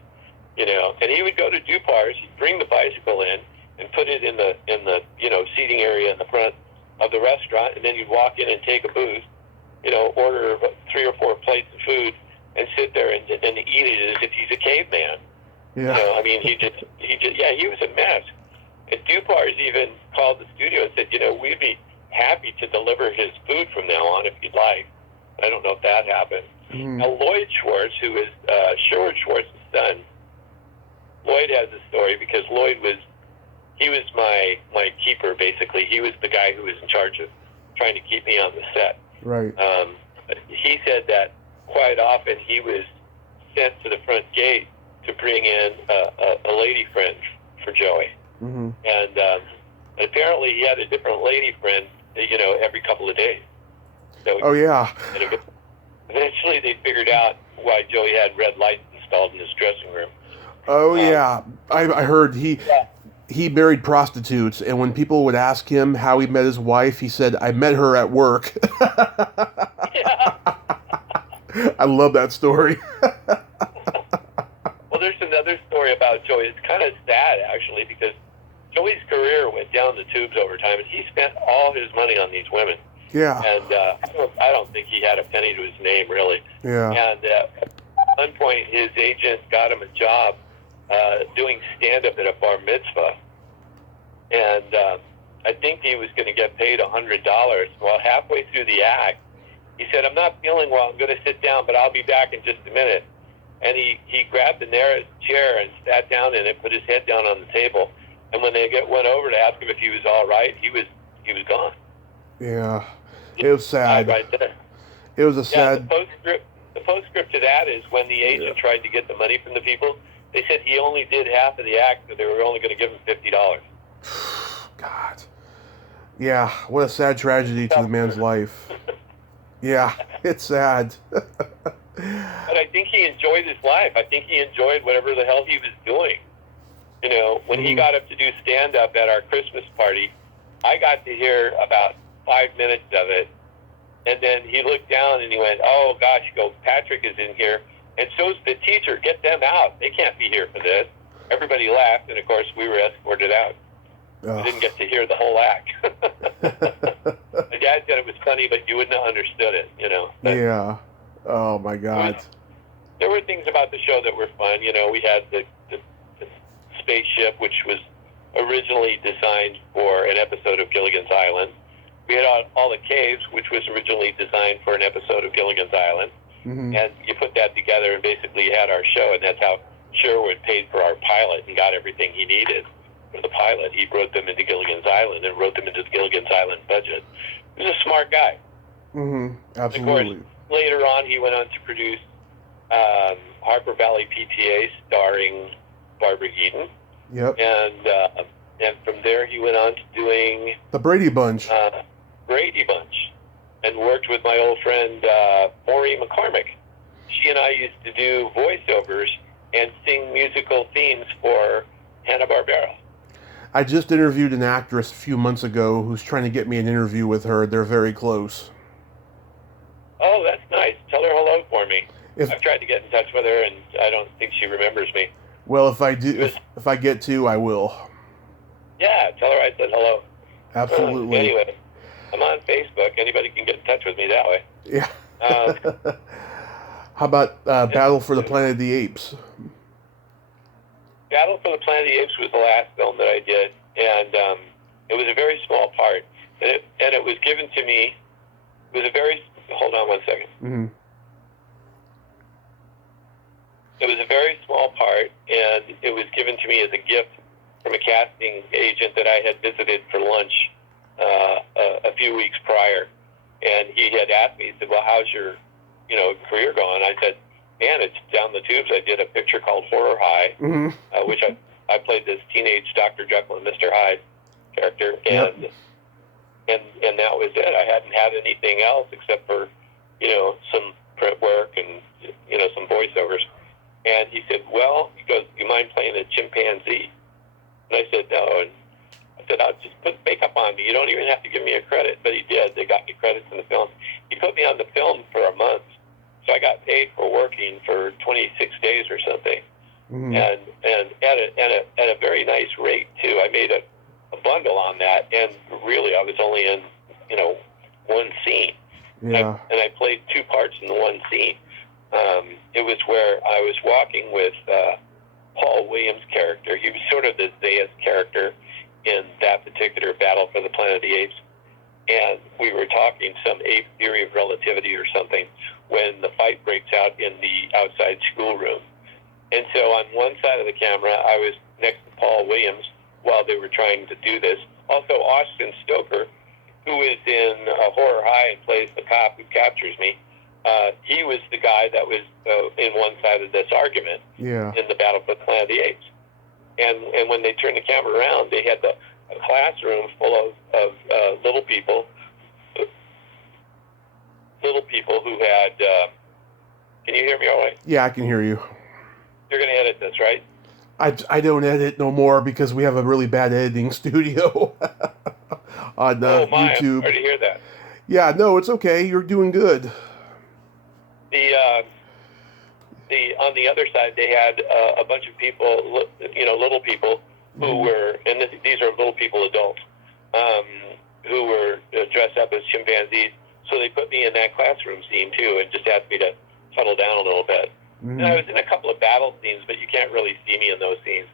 And he would go to Dupar's, he'd bring the bicycle in and put it in the seating area in the front of the restaurant, and then you'd walk in and take a booth, order 3 or 4 plates of food and sit there and eat it as if he's a caveman. Yeah. He was a mess. And Dupar's even called the studio and said, we'd be happy to deliver his food from now on if you'd like. I don't know if that happened. Now, Lloyd Schwartz, who is Sherwood Schwartz's son, Lloyd has a story because Lloyd was my keeper, basically. He was the guy who was in charge of trying to keep me on the set. Right. He said that quite often he was sent to the front gate to bring in a lady friend for Joey. Mm-hmm. And apparently he had a different lady friend, every couple of days. So eventually they figured out why Joey had red lights installed in his dressing room. Oh, yeah. I heard he married prostitutes, and when people would ask him how he met his wife, he said, "I met her at work." Yeah. I love that story. Well, there's another story about Joey. It's kind of sad, actually, because Joey's career went down the tubes over time, and he spent all his money on these women. Yeah. And I don't think he had a penny to his name, really. Yeah. And at one point, his agent got him a job doing stand-up at a bar mitzvah. And I think he was going to get paid $100. Well, halfway through the act, he said, "I'm not feeling well. I'm going to sit down, but I'll be back in just a minute." And he grabbed the nearest chair and sat down in it, put his head down on the table. And when they went over to ask him if he was all right, he was gone. Yeah, it was sad. Right there. It was a sad. The postscript to that is when the agent tried to get the money from the people, they said he only did half of the act, so they were only going to give him $50. God. Yeah, what a sad tragedy to the man's life. Yeah, it's sad. But I think he enjoyed his life. I think he enjoyed whatever the hell he was doing. You know, when he got up to do stand-up at our Christmas party, I got to hear about 5 minutes of it. And then he looked down and he went, "Oh, gosh," he goes, "Patrick is in here. And so's the teacher. Get them out. They can't be here for this." Everybody laughed, and, of course, we were escorted out. We didn't get to hear the whole act. My dad said it was funny, but you wouldn't have understood it, you know. But yeah. Oh, my God. There were things about the show that were fun. You know, we had the spaceship, which was originally designed for an episode of Gilligan's Island. We had all the caves, which was originally designed for an episode of Gilligan's Island. Mm-hmm. And you put that together and basically had our show, and that's how Sherwood paid for our pilot and got everything he needed for the pilot. He wrote them into Gilligan's Island and wrote them into the Gilligan's Island budget. He was a smart guy. Mm-hmm. Absolutely. And of course, later on, he went on to produce Harper Valley PTA starring Barbara Eden. Yep. And from there, he went on to doing The Brady Bunch. Brady Bunch, and worked with my old friend Maureen McCormick. She and I used to do voiceovers and sing musical themes for Hanna-Barbera. I just interviewed an actress a few months ago who's trying to get me an interview with her. They're very close. Oh, that's nice. Tell her hello for me. I've tried to get in touch with her, and I don't think she remembers me. Well, if I do, if I get to, I will. Yeah, tell her I said hello. Absolutely. Anyway, I'm on Facebook. Anybody can get in touch with me that way. Yeah. How about Battle for the Planet of the Apes? Battle for the Planet of the Apes was the last film that I did, and it was a very small part. And it was given to me. It was a very. Hold on one second. Mm-hmm. It was a very small part, and it was given to me as a gift from a casting agent that I had visited for lunch a few weeks prior. And he had asked me, he said, "Well, how's your, career going?" I said, "Man, it's down the tubes. I did a picture called Horror High, Mm-hmm. which I played this teenage Dr. Jekyll and Mr. Hyde character, and that was it. I hadn't had anything else except for, some print work and, some voiceovers." And he said, "Well," he goes, "Do you mind playing a chimpanzee?" And I said, "No." And I said, "I'll just put makeup on me. You don't even have to give me a credit." But he did. They got me credits in the film. He put me on the film for a month. So I got paid for working for 26 days or something. Mm-hmm. And at a very nice rate, too. I made a bundle on that. And really, I was only in, one scene. Yeah. And I played two parts in the one scene. It was where I was walking with Paul Williams' character. He was sort of the Zayas character in that particular Battle for the Planet of the Apes. And we were talking some ape theory of relativity or something when the fight breaks out in the outside schoolroom. And so on one side of the camera, I was next to Paul Williams while they were trying to do this. Also, Austin Stoker, who is in Horror High and plays the cop who captures me, he was the guy that was in one side of this argument in the Battle for the Planet of the Apes. And when they turned the camera around, they had a classroom full of little people who had, can you hear me all right? Yeah, I can hear you. You're going to edit this, right? I don't edit no more because we have a really bad editing studio on Oh, my, YouTube. I'm sorry to hear that. Yeah, no, it's okay. You're doing good. On the other side, they had a bunch of people, little people who were, and these are little people, adults, who were dressed up as chimpanzees. So they put me in that classroom scene too, and just asked me to settle down a little bit. And I was in a couple of battle scenes, but you can't really see me in those scenes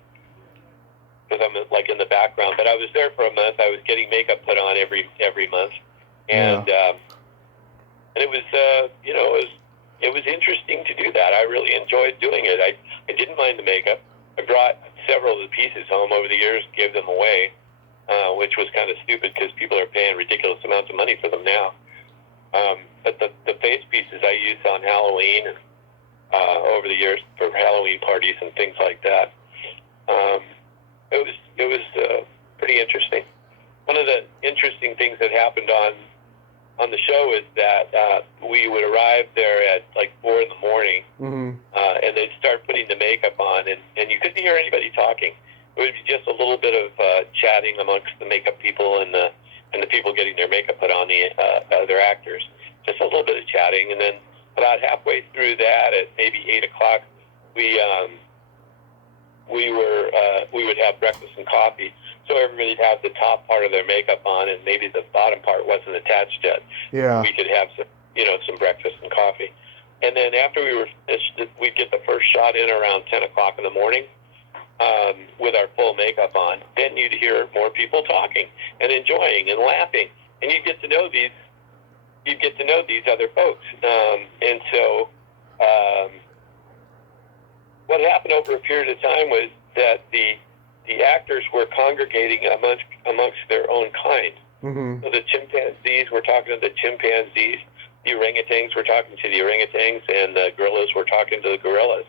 because I'm like in the background. But I was there for a month. I was getting makeup put on every month, and it was it was interesting to do that. I really enjoyed doing it. I didn't mind the makeup. I brought several of the pieces home over the years, gave them away, which was kind of stupid because people are paying ridiculous amounts of money for them now. But the face pieces I used on Halloween and over the years for Halloween parties and things like that. It was pretty interesting. One of the interesting things that happened on the show is that we would arrive there at like 4 a.m, and they'd start putting the makeup on, and you couldn't hear anybody talking. It would be just a little bit of chatting amongst the makeup people and the people getting their makeup put on, the other actors. Just a little bit of chatting, and then about halfway through that, at maybe 8 o'clock, we would have breakfast and coffee. So everybody'd have the top part of their makeup on, and maybe the bottom part wasn't attached yet. Yeah. We could have some breakfast and coffee, and then after we were finished, we'd get the first shot in around 10 o'clock in the morning. With our full makeup on, then you'd hear more people talking and enjoying and laughing, and you'd get to know these other folks. And so what happened over a period of time was that the actors were congregating amongst their own kind. So the chimpanzees were talking to the chimpanzees, the orangutans were talking to the orangutans, and the gorillas were talking to the gorillas.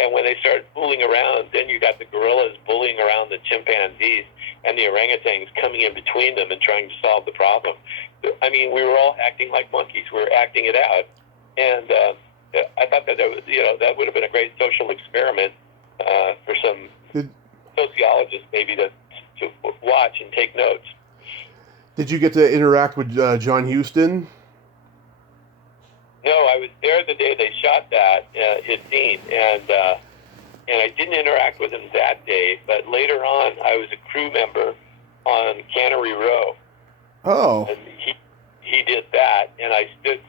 And when they started fooling around, then you got the gorillas bullying around the chimpanzees and the orangutans coming in between them and trying to solve the problem. I mean, we were all acting like monkeys. We were acting it out. And I thought that that would have been a great social experiment for some sociologists maybe to watch and take notes. Did you get to interact with John Huston? No, I was there the day they shot his scene, and I didn't interact with him that day. But later on, I was a crew member on Cannery Row. Oh. And he did that, and I stood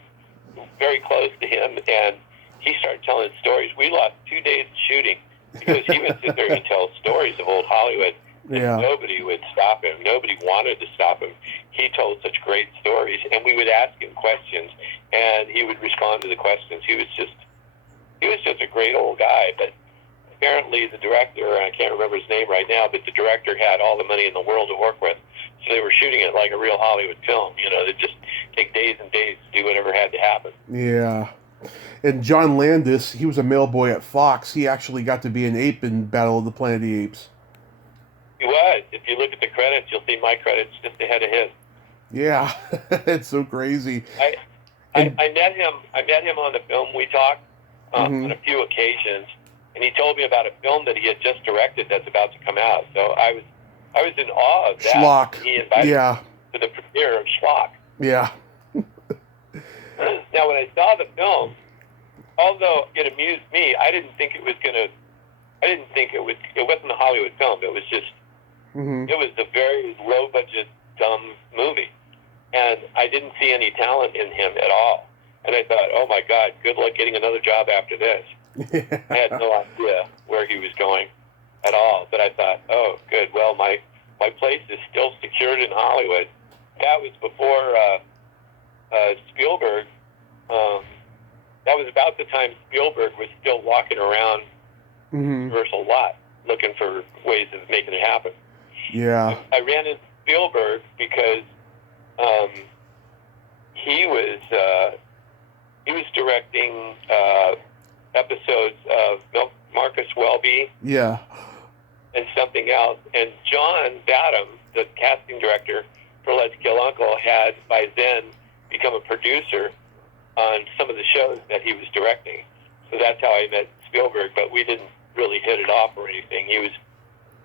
very close to him, and he started telling stories. We lost 2 days of shooting because he would sit there and tell stories of old Hollywood. And nobody would stop him. Nobody wanted to stop him. He told such great stories, and we would ask him questions, and he would respond to the questions. He was just a great old guy. But apparently, the director, I can't remember his name right now, but the director had all the money in the world to work with, so they were shooting it like a real Hollywood film. They'd just take days and days to do whatever had to happen. Yeah. And John Landis, he was a mail boy at Fox. He actually got to be an ape in Battle of the Planet of the Apes. He was. If you look at the credits, you'll see my credits just ahead of his. Yeah, it's so crazy. I met him. I met him on the film. We talked on a few occasions, and he told me about a film that he had just directed that's about to come out. So I was in awe of that. Schlock. He invited me to the premiere of Schlock. Yeah. Now, when I saw the film, although it amused me, I didn't think it was it wasn't a Hollywood film. It was just. It was a very low-budget, dumb movie, and I didn't see any talent in him at all. And I thought, oh my God, good luck getting another job after this. Yeah. I had no idea where he was going at all, but I thought, oh, good. Well, my place is still secured in Hollywood. That was before Spielberg. That was about the time Spielberg was still walking around Universal lot looking for ways of making it happen. Yeah. I ran into Spielberg because he was directing episodes of Marcus Welby. Yeah. And something else. And John Badham, the casting director for Let's Kill Uncle, had by then become a producer on some of the shows that he was directing. So that's how I met Spielberg, but we didn't really hit it off or anything. He was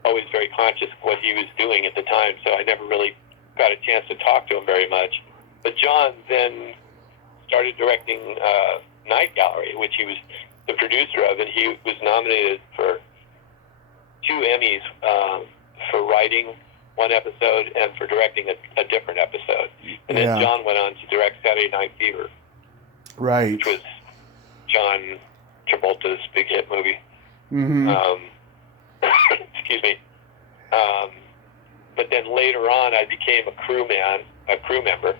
always very conscious of what he was doing at the time, so I never really got a chance to talk to him very much. But John then started directing Night Gallery, which he was the producer of, and he was nominated for 2 Emmys for writing one episode and for directing a different episode. And then John went on to direct Saturday Night Fever. Right. Which was John Travolta's big hit movie. Mm-hmm. Excuse me. But then later on, I became a crew member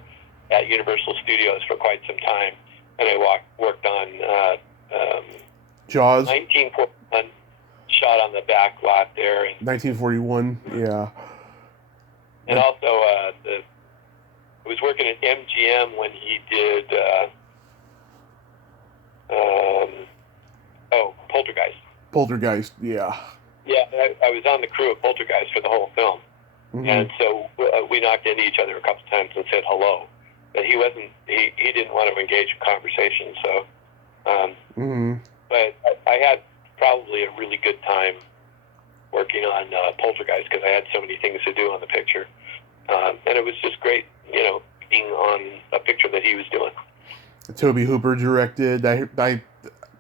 at Universal Studios for quite some time. And I worked on Jaws. 1941, shot on the back lot there. And 1941, yeah. And also, I was working at MGM when he did, Poltergeist. Poltergeist, yeah. Yeah, I was on the crew of Poltergeist for the whole film. Mm-hmm. And so we knocked into each other a couple times and said hello. But he didn't want to engage in conversation, so. But I had probably a really good time working on Poltergeist because I had so many things to do on the picture. And it was just great, being on a picture that he was doing. Tobe Hooper directed.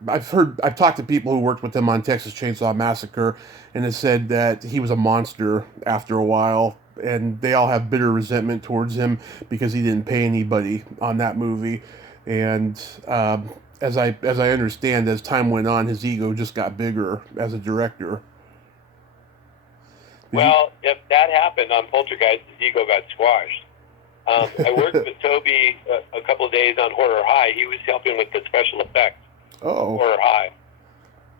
I've talked to people who worked with him on Texas Chainsaw Massacre, and it said that he was a monster after a while, and they all have bitter resentment towards him because he didn't pay anybody on that movie. And as I understand, as time went on, his ego just got bigger as a director. Well, if that happened on Poltergeist, his ego got squashed. I worked with Toby a couple of days on Horror High. He was helping with the special effects. Oh. Horror High.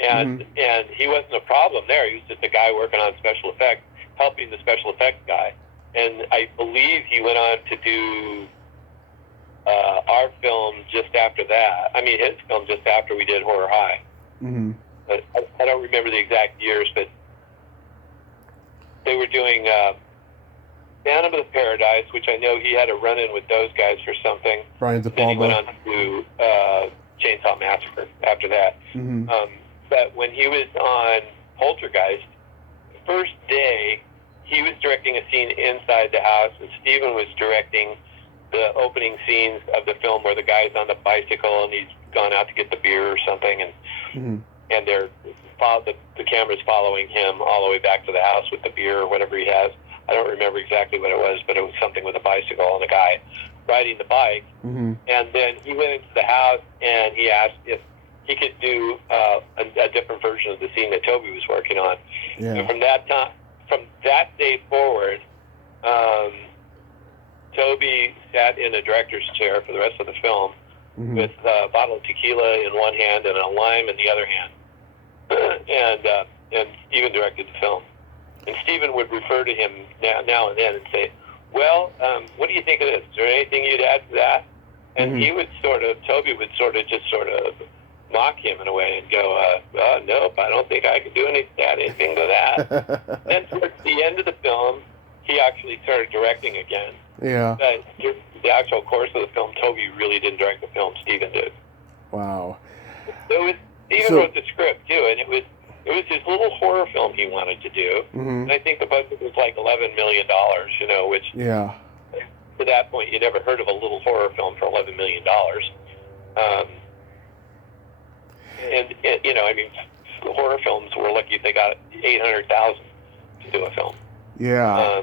And he wasn't a problem there. He was just a guy working on special effects, helping the special effects guy. And I believe he went on to do our film just after that. I mean, his film just after we did Horror High. Mm-hmm. But I don't remember the exact years, but they were doing Phantom of the Paradise, which I know he had a run-in with those guys for something. Brian De Palma. Then he went on to do Chainsaw Massacre after that. Mm-hmm. But when he was on Poltergeist, the first day, he was directing a scene inside the house, and Steven was directing the opening scenes of the film where the guy's on the bicycle and he's gone out to get the beer or something, and they're the camera's following him all the way back to the house with the beer or whatever he has. I don't remember exactly what it was, but it was something with a bicycle and a guy riding the bike. Mm-hmm. And then he went into the house and he asked if he could do a different version of the scene that Toby was working on. Yeah. And from that day forward, Toby sat in a director's chair for the rest of the film with a bottle of tequila in one hand and a lime in the other hand. And Steven directed the film. And Steven would refer to him now and then and say, well, what do you think of this? Is there anything you'd add to that? And he would Toby would just mock him in a way and go, nope, I don't think I could add anything to that. Then towards the end of the film, he actually started directing again. Yeah. But the actual course of the film, Toby really didn't direct the film, Steven did. Wow. Steven wrote the script, too, and it was his little horror film he wanted to do. And I think the budget was like $11 million, which to that point, you never heard of a little horror film for $11 million. Horror films were lucky if they got $800,000 to do a film. Yeah.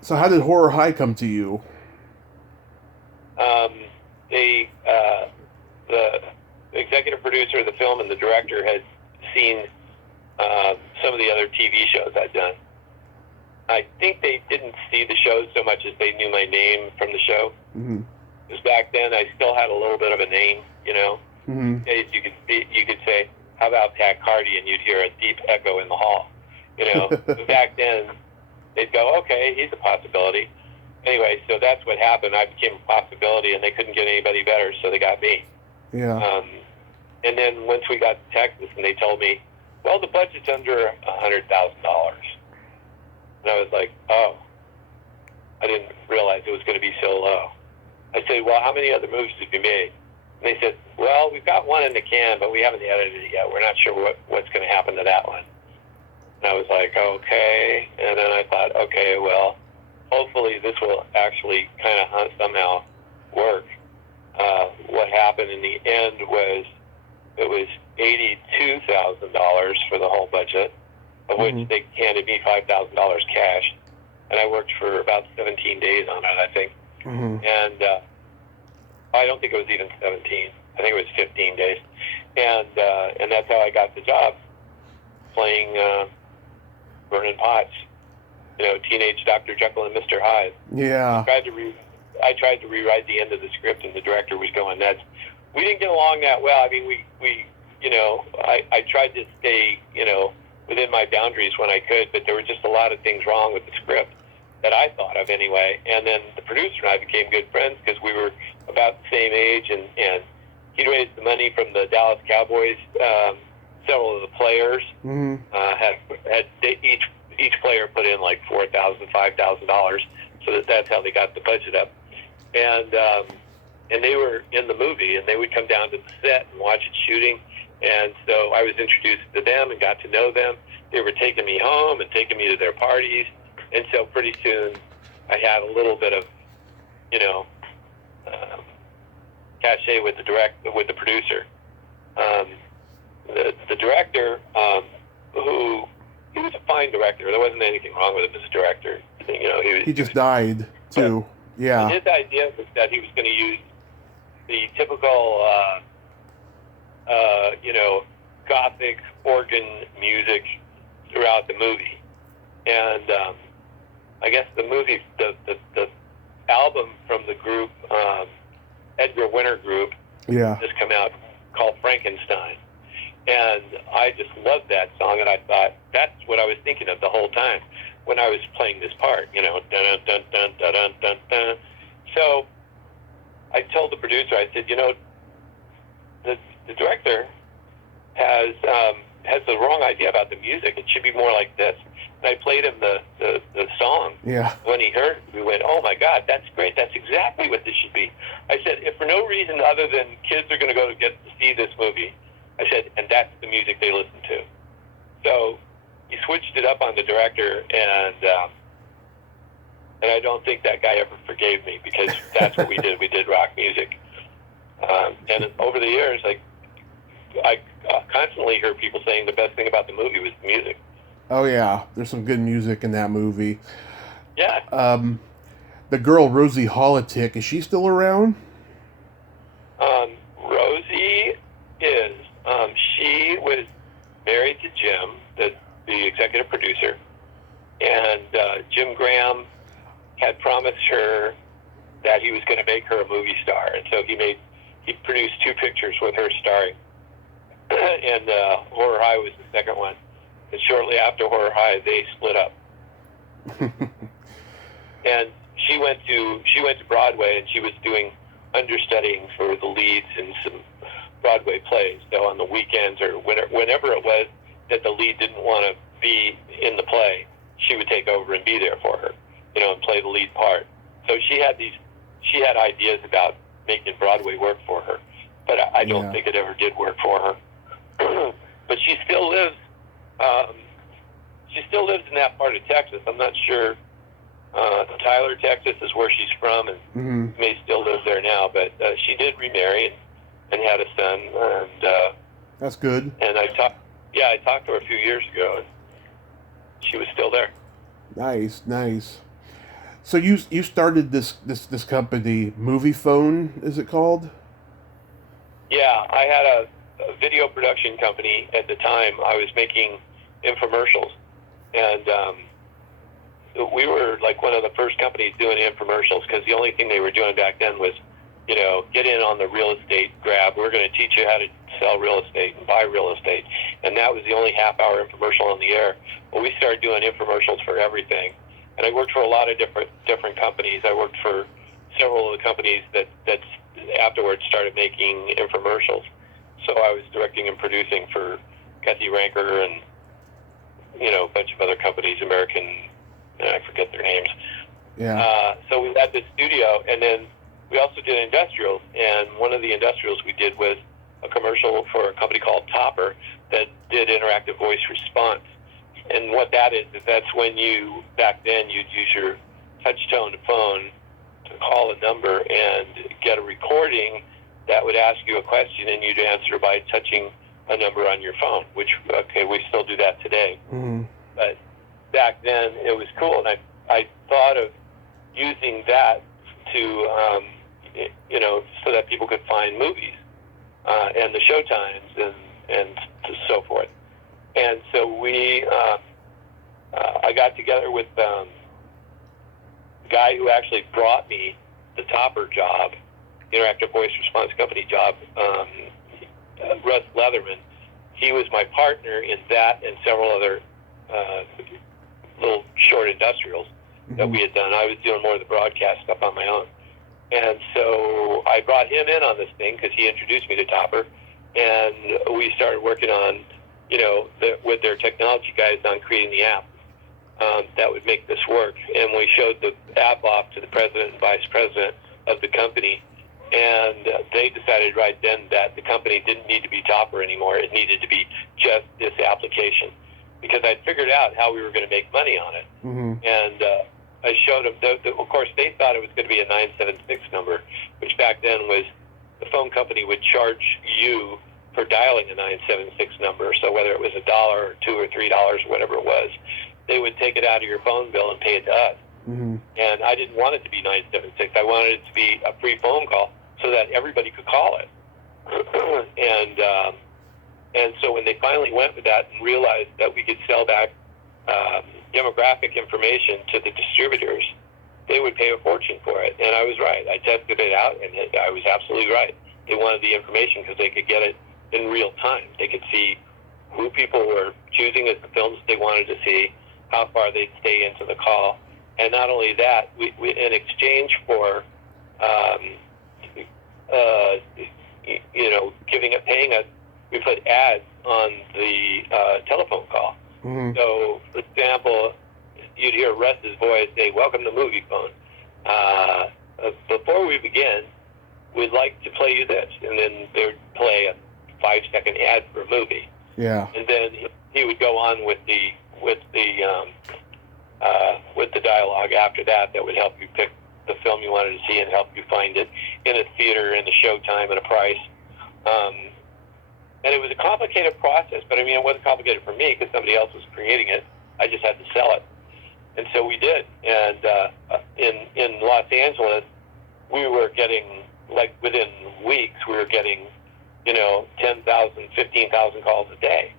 So how did Horror High come to you? The executive producer of the film and the director had seen some of the other TV shows I'd done. I think they didn't see the shows so much as they knew my name from the show. Because back then I still had a little bit of a name, You could say, "How about Pat Cardi?" and you'd hear a deep echo in the hall. But back then they'd go, "Okay, he's a possibility." Anyway, so that's what happened. I became a possibility, and they couldn't get anybody better, so they got me. Yeah. And then once we got to Texas, and they told me, well, the budget's under $100,000. And I was like, oh, I didn't realize it was going to be so low. I said, well, how many other movies have you made? And they said, well, we've got one in the can, but we haven't edited it yet. We're not sure what's going to happen to that one. And I was like, okay. And then I thought, okay, well, hopefully this will actually kind of somehow work. What happened in the end was it was $82,000 for the whole budget, of which they handed me $5,000 cash, and I worked for about 17 days on it, I think. And I don't think it was even 17. I think it was 15 days, and that's how I got the job, playing Vernon Potts, teenage Dr. Jekyll and Mr. Hyde. Yeah. I tried to rewrite the end of the script, and the director was going, we didn't get along that well. I mean, I tried to stay, within my boundaries when I could, but there were just a lot of things wrong with the script that I thought of anyway. And then the producer and I became good friends because we were about the same age, and he raised the money from the Dallas Cowboys. Several of the players had each player put in like $4,000, $5,000, so that's how they got the budget up. And they were in the movie, and they would come down to the set and watch it shooting. And so I was introduced to them and got to know them. They were taking me home and taking me to their parties. And so pretty soon I had a little bit of, cachet with the producer. The director, he was a fine director. There wasn't anything wrong with him as a director. He just died too. Yeah. His idea was that he was going to use the typical, Gothic organ music throughout the movie. And I guess the movie, the album from the group, Edgar Winter Group, just come out, called Frankenstein. And I just loved that song, and I thought, that's what I was thinking of the whole time when I was playing this part, dun, dun, dun, dun, dun, dun, dun. So I told the producer, I said, the director has the wrong idea about the music. It should be more like this. And I played him the song. Yeah. When he heard it, we went, oh my God, that's great. That's exactly what this should be. I said, if for no reason other than kids are going to go to get to see this movie, I said, and that's the music they listen to. So he switched it up on the director, and I don't think that guy ever forgave me, because that's what we did. We did rock music. And over the years, I constantly heard people saying the best thing about the movie was the music. Oh yeah, there's some good music in that movie. Yeah. The girl Rosie Holitic, is she still around? Rosie is. She was married to Jim, the executive producer, and Jim Graham had promised her that he was going to make her a movie star, and so he produced 2 pictures with her starring, and Horror High was the second one. And shortly after Horror High, they split up. And she went to Broadway, and she was doing understudying for the leads in some Broadway plays. So on the weekends or whenever it was that the lead didn't want to be in the play, she would take over and be there for her, and play the lead part. So she had ideas about making Broadway work for her, but I don't think it ever did work for her. But she still lives. She still lives in that part of Texas. I'm not sure. Tyler, Texas, is where she's from, and may still live there now. But she did remarry and had a son, and that's good. And I talked to her a few years ago, and she was still there. Nice. So you started this company, Movie Phone, is it called? Yeah, I had a video production company at the time. I was making infomercials, and we were like one of the first companies doing infomercials, because the only thing they were doing back then was, get in on the real estate grab. We're going to teach you how to sell real estate and buy real estate, and that was the only half-hour infomercial on the air. Well, we started doing infomercials for everything, and I worked for a lot of different companies. I worked for several of the companies that afterwards started making infomercials. So I was directing and producing for Kathy Ranker and a bunch of other companies, American, and I forget their names. Yeah. So we had this studio, and then we also did industrials, and one of the industrials we did was a commercial for a company called Topper that did interactive voice response. And what that is that's when back then you'd use your touch-tone phone to call a number and get a recording that would ask you a question and you'd answer by touching a number on your phone, which, okay, we still do that today. Mm-hmm. But back then it was cool, and I thought of using that to, so that people could find movies and the showtimes and so forth. And so I got together with the guy who actually brought me the Topper job, Interactive Voice Response Company job, Russ Leatherman. He was my partner in that and several other little short industrials that we had done. I was doing more of the broadcast stuff on my own. And so I brought him in on this thing because he introduced me to Topper, and we started working on, with their technology guys on creating the app that would make this work. And we showed the app off to the president and vice president of the company, and they decided right then that the company didn't need to be Topper anymore. It needed to be just this application, because I'd figured out how we were going to make money on it. Mm-hmm. And I showed them, of course, they thought it was going to be a 976 number, which back then was the phone company would charge you for dialing a 976 number. So whether it was $1 or $2 or $3 or whatever it was, they would take it out of your phone bill and pay it to us. Mm-hmm. And I didn't want it to be 976. I wanted it to be a free phone call so that everybody could call it. And so when they finally went with that and realized that we could sell back demographic information to the distributors, they would pay a fortune for it. And I was right. I tested it out, and I was absolutely right. They wanted the information because they could get it in real time. They could see who people were choosing as the films they wanted to see, how far they'd stay into the call. And not only that, we in exchange for paying us, we put ads on the telephone call. Mm-hmm. So, for example, you'd hear Russ's voice say, "Welcome to Movie Phone. Before we begin, we'd like to play you this," and then they would play a 5-second ad for a movie. Yeah. And then he would go on with the dialogue after that would help you pick the film you wanted to see and help you find it in a theater and a showtime and a price. And it was a complicated process, but I mean, it wasn't complicated for me because somebody else was creating it. I just had to sell it. And so we did. And in Los Angeles, we were getting, like within weeks, we were getting, 10,000, 15,000 calls a day.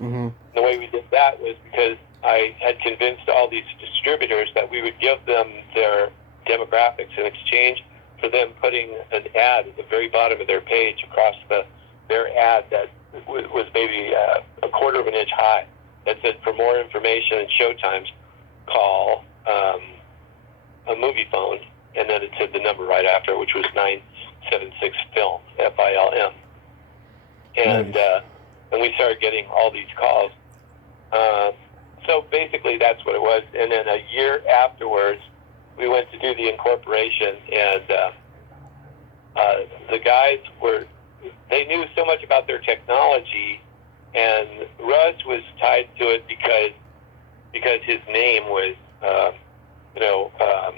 Mm-hmm. The way we did that was because I had convinced all these distributors that we would give them their demographics in exchange for them putting an ad at the very bottom of their page across their ad that was maybe a quarter of an inch high that said, "For more information and showtimes, call a movie phone," and then it said the number right after, which was 976 film, FILM. And Nice. And we started getting all these calls. So basically that's what it was. And then a year afterwards, we went to do the incorporation, and the guys they knew so much about their technology, and Russ was tied to it because his name was,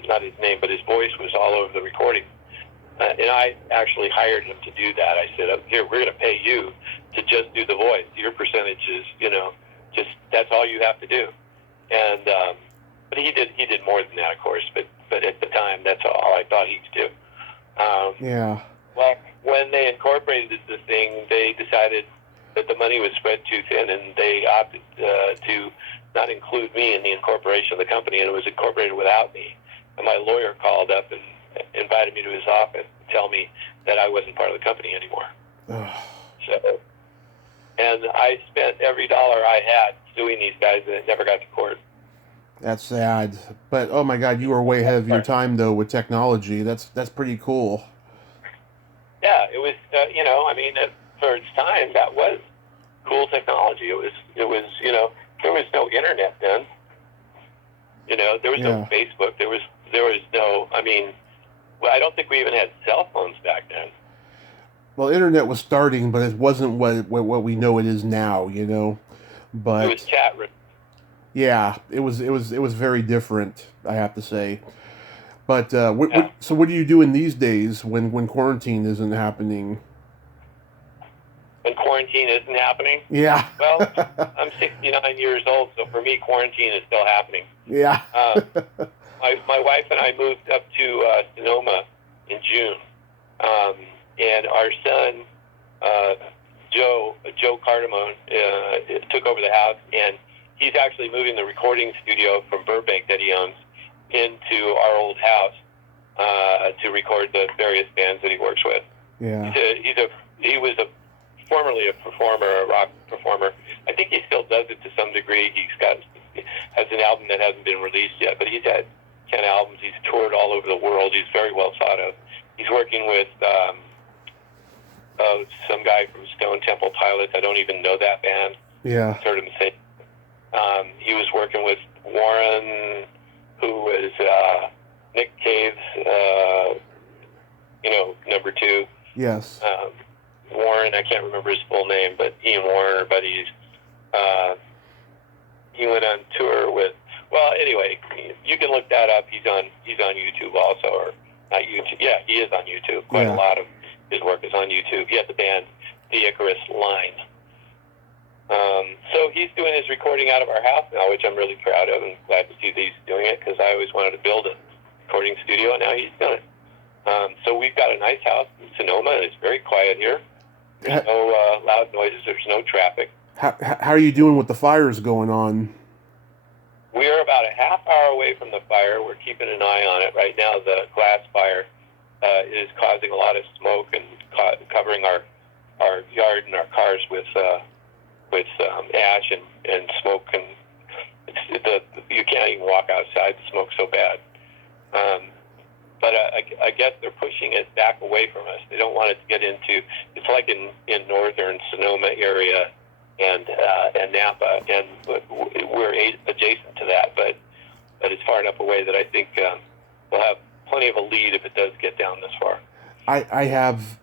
not his name, but his voice was all over the recording. And I actually hired him to do that. I said, "Here, we're going to pay you to just do the voice. Your percentage is, just that's all you have to do." And but he did more than that, of course. But at the time, that's all I thought he could do. Yeah. Well, when they incorporated the thing, they decided that the money was spread too thin, and they opted to not include me in the incorporation of the company, and it was incorporated without me. And my lawyer called up and invited me to his office to tell me that I wasn't part of the company anymore. So, and I spent every dollar I had suing these guys, and it never got to court. That's sad. But, oh my God, you were way ahead of your time, though, with technology. That's pretty cool. Yeah, it was, for its time, that was cool technology. It was, there was no internet then. There was no Facebook. There was no, I don't think we even had cell phones back then. Well, internet was starting, but it wasn't what we know it is now, But it was chat room. Yeah, it was very different, I have to say. But so what are you doing these days when quarantine isn't happening? When quarantine isn't happening? Yeah. Well, I'm 69 years old, so for me, quarantine is still happening. Yeah. My wife and I moved up to Sonoma in June, and our son, Joe Cardamone, took over the house, and he's actually moving the recording studio from Burbank that he owns into our old house to record the various bands that he works with. Yeah. He was formerly a performer, a rock performer. I think he still does it to some degree. Has an album that hasn't been released yet, but he's had 10 albums. He's toured all over the world. He's very well thought of. He's working with some guy from Stone Temple Pilots. I don't even know that band. Yeah. Heard him say. He was working with Warren, who was Nick Cave's, number two. Yes. Warren, I can't remember his full name, but Ian Warren are buddies. He went on tour with. Well, anyway, you can look that up. He's on YouTube also, or not YouTube. Yeah, he is on YouTube. Quite a lot of his work is on YouTube. He had the band The Icarus Line. So he's doing his recording out of our house now, which I'm really proud of and glad to see that he's doing it because I always wanted to build a recording studio, and now he's done it. So we've got a nice house in Sonoma, and it's very quiet here. There's no loud noises. There's no traffic. How are you doing with the fires going on? We're about a half hour away from the fire. We're keeping an eye on it. Right now, the glass fire is causing a lot of smoke and covering our yard and our cars with ash and smoke, and you can't even walk outside. The smoke's so bad. But I guess they're pushing it back away from us. They don't want it to get into. It's like in northern Sonoma area and Napa, and we're adjacent to that. But it's far enough away that I think we'll have plenty of a lead if it does get down this far. I have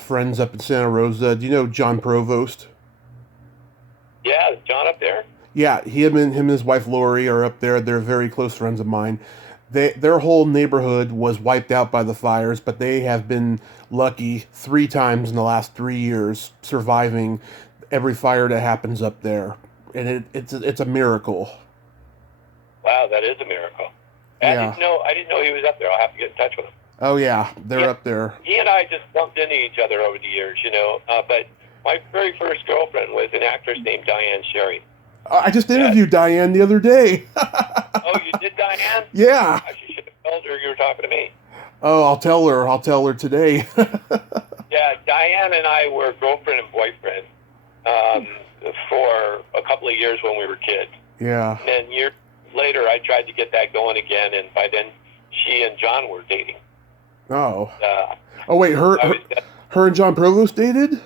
friends up in Santa Rosa. Do you know John Provost? Yeah, is John up there? Yeah, him and his wife Lori are up there. They're very close friends of mine. Their whole neighborhood was wiped out by the fires, but they have been lucky 3 times in the last 3 years, surviving every fire that happens up there, and it's a miracle. Wow, that is a miracle. I didn't know he was up there. I'll have to get in touch with him. Oh yeah, they're up there. He and I just bumped into each other over the years, But my very first girlfriend was an actress named Diane Sherry. I just interviewed Diane the other day. Oh, you did, Diane? Yeah. You should have told her you were talking to me. Oh, I'll tell her today. Yeah, Diane and I were girlfriend and boyfriend for a couple of years when we were kids. Yeah. And then years later, I tried to get that going again, and by then, she and John were dating. Oh. Oh wait, her and John Provost dated?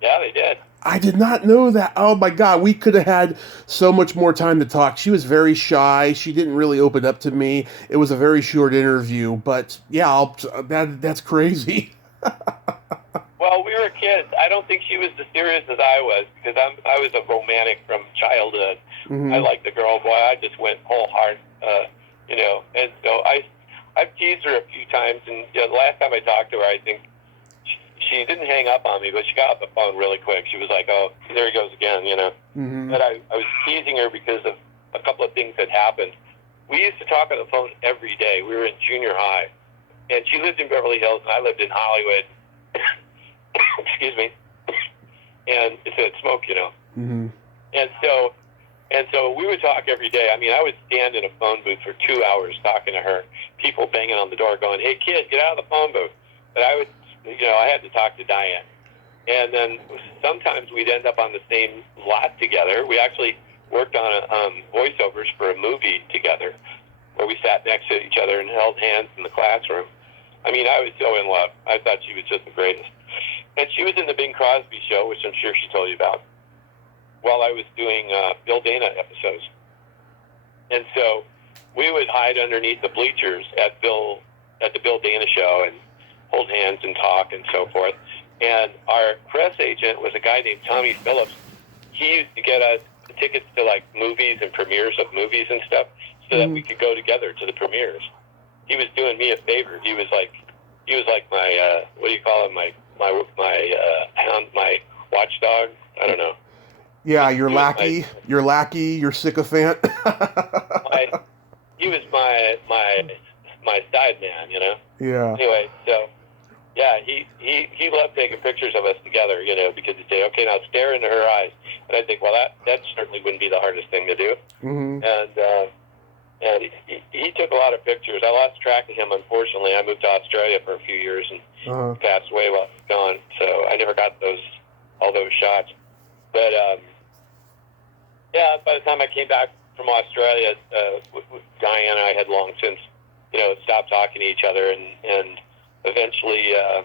Yeah, they did. I did not know that. Oh my God, we could have had so much more time to talk. She was very shy. She didn't really open up to me. It was a very short interview, but yeah, that's crazy. Well, we were kids. I don't think she was as serious as I was because I was a romantic from childhood. Mm-hmm. I liked the girl. Boy, I just went whole heart, And so I've teased her a few times, and the last time I talked to her, I think she didn't hang up on me, but she got off the phone really quick. She was like, "Oh, there he goes again," Mm-hmm. But I was teasing her because of a couple of things that happened. We used to talk on the phone every day. We were in junior high, and she lived in Beverly Hills, and I lived in Hollywood. Excuse me. And it said smoke, Mm-hmm. And so we would talk every day. I mean, I would stand in a phone booth for 2 hours talking to her. People banging on the door going, "Hey, kid, get out of the phone booth." But I would, I had to talk to Diane. And then sometimes we'd end up on the same lot together. We actually worked on voiceovers for a movie together where we sat next to each other and held hands in the classroom. I mean, I was so in love. I thought she was just the greatest. And she was in the Bing Crosby show, which I'm sure she told you about, while I was doing Bill Dana episodes. And so we would hide underneath the bleachers at the Bill Dana show and hold hands and talk and so forth. And our press agent was a guy named Tommy Phillips. He used to get us tickets to like movies and premieres of movies and stuff so that we could go together to the premieres. he was doing me a favor. He was like my what do you call him? My hound, my watchdog. I don't know. Yeah, your lackey, your sycophant. He was my side man, you know. Yeah. Anyway, so yeah, he loved taking pictures of us together, you know, because he'd say, okay, now stare into her eyes, and I'd think, well, that certainly wouldn't be the hardest thing to do. Mm-hmm. And he took a lot of pictures. I lost track of him, unfortunately. I moved to Australia for a few years and he passed away while I was gone, so I never got all those shots. But yeah, by the time I came back from Australia, Diane and I had long since, you know, stopped talking to each other, and eventually I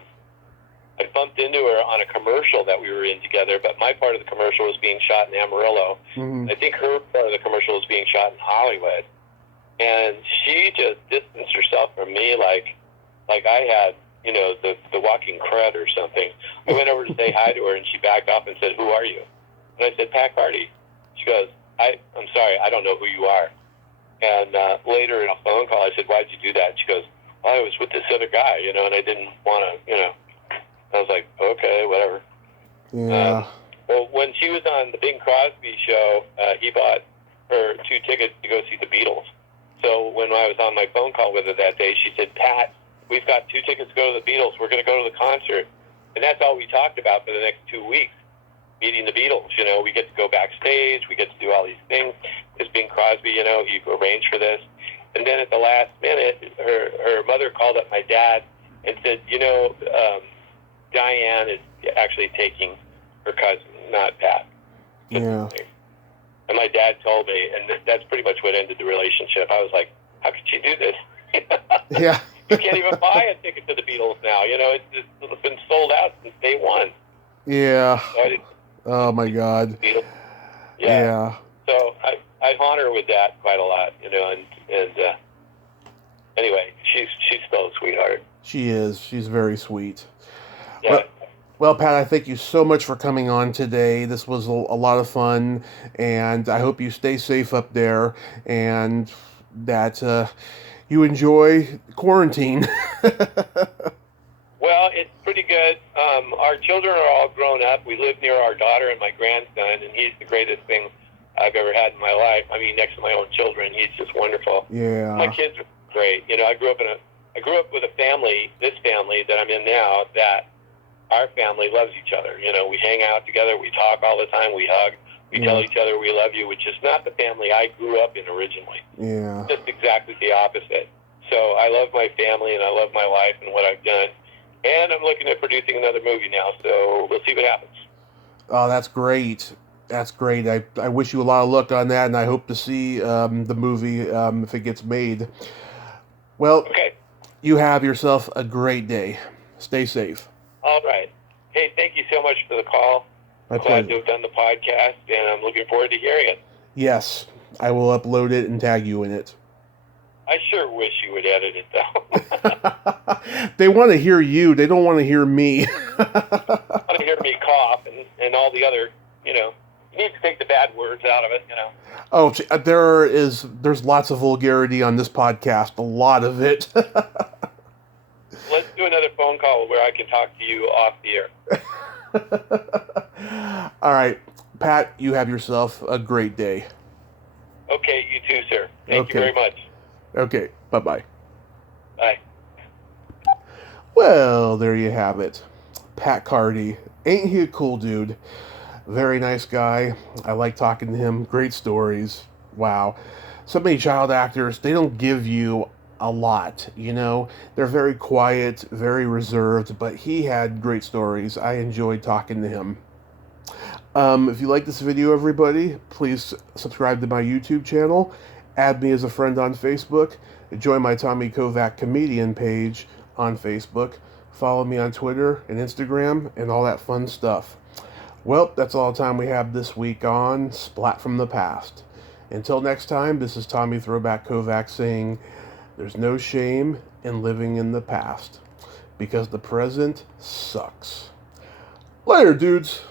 bumped into her on a commercial that we were in together, but my part of the commercial was being shot in Amarillo. Mm-hmm. I think her part of the commercial was being shot in Hollywood. And she just distanced herself from me like I had, you know, the walking crud or something. I went over to say hi to her, and she backed off and said, "Who are you?" And I said, "Pat Cardi." She goes, I'm sorry, I don't know who you are. And later in a phone call, I said, "Why'd you do that?" She goes, "Well, I was with this other guy, you know, and I didn't want to, you know." I was like, okay, whatever. Yeah. Well, when she was on the Bing Crosby show, he bought her 2 tickets to go see the Beatles. So when I was on my phone call with her that day, she said, "Pat, we've got 2 tickets to go to the Beatles. We're going to go to the concert." And that's all we talked about for the next 2 weeks, meeting the Beatles. You know, we get to go backstage. We get to do all these things. This Bing Crosby, you know, he arranged for this. And then at the last minute, her mother called up my dad and said, "You know, Diane is actually taking her cousin, not Pat." Yeah. And my dad told me, and that's pretty much what ended the relationship. I was like, how could she do this? Yeah. You can't even buy a ticket to the Beatles now. You know, it's been sold out since day one. Yeah. So Oh my God. Yeah. So I haunt her with that quite a lot, you know, and anyway, she's still a sweetheart. She is. She's very sweet. Yeah. Well, Pat, I thank you so much for coming on today. This was a lot of fun, and I hope you stay safe up there and that you enjoy quarantine. Well, it's pretty good. Our children are all grown up. We live near our daughter and my grandson, and he's the greatest thing I've ever had in my life. I mean, next to my own children, he's just wonderful. Yeah. My kids are great. You know, I grew up with a family, this family that I'm in now, that our family loves each other. You know, we hang out together, we talk all the time, we hug, we tell each other we love you, which is not the family I grew up in originally. Yeah. Just exactly the opposite. So I love my family and I love my life and what I've done. And I'm looking at producing another movie now, so we'll see what happens. Oh, that's great. That's great. I wish you a lot of luck on that, and I hope to see the movie if it gets made. Well, okay. You have yourself a great day. Stay safe. All right. Hey, thank you so much for the call. My I'm glad pleasure. to have done the podcast, and I'm looking forward to hearing it. Yes, I will upload it and tag you in it. I sure wish you would edit it, though. They want to hear you. They don't want to hear me. They want to hear me cough and all the other, you know, you need to take the bad words out of it, you know. Oh, there's lots of vulgarity on this podcast. A lot of it. Let's do another phone call where I can talk to you off the air. All right, Pat, you have yourself a great day. Okay, you too, sir. Thank you very much. Okay, bye-bye. Bye. Well, there you have it. Pat Cardi. Ain't he a cool dude? Very nice guy. I like talking to him. Great stories. Wow. So many child actors, they don't give you a lot, you know? They're very quiet, very reserved, but he had great stories. I enjoyed talking to him. If you like this video, everybody, please subscribe to my YouTube channel, add me as a friend on Facebook, join my Tommy Kovac comedian page on Facebook, follow me on Twitter and Instagram, and all that fun stuff. Well, that's all the time we have this week on Splat from the Past. Until next time, this is Tommy Throwback Kovac saying, there's no shame in living in the past, because the present sucks. Later, dudes.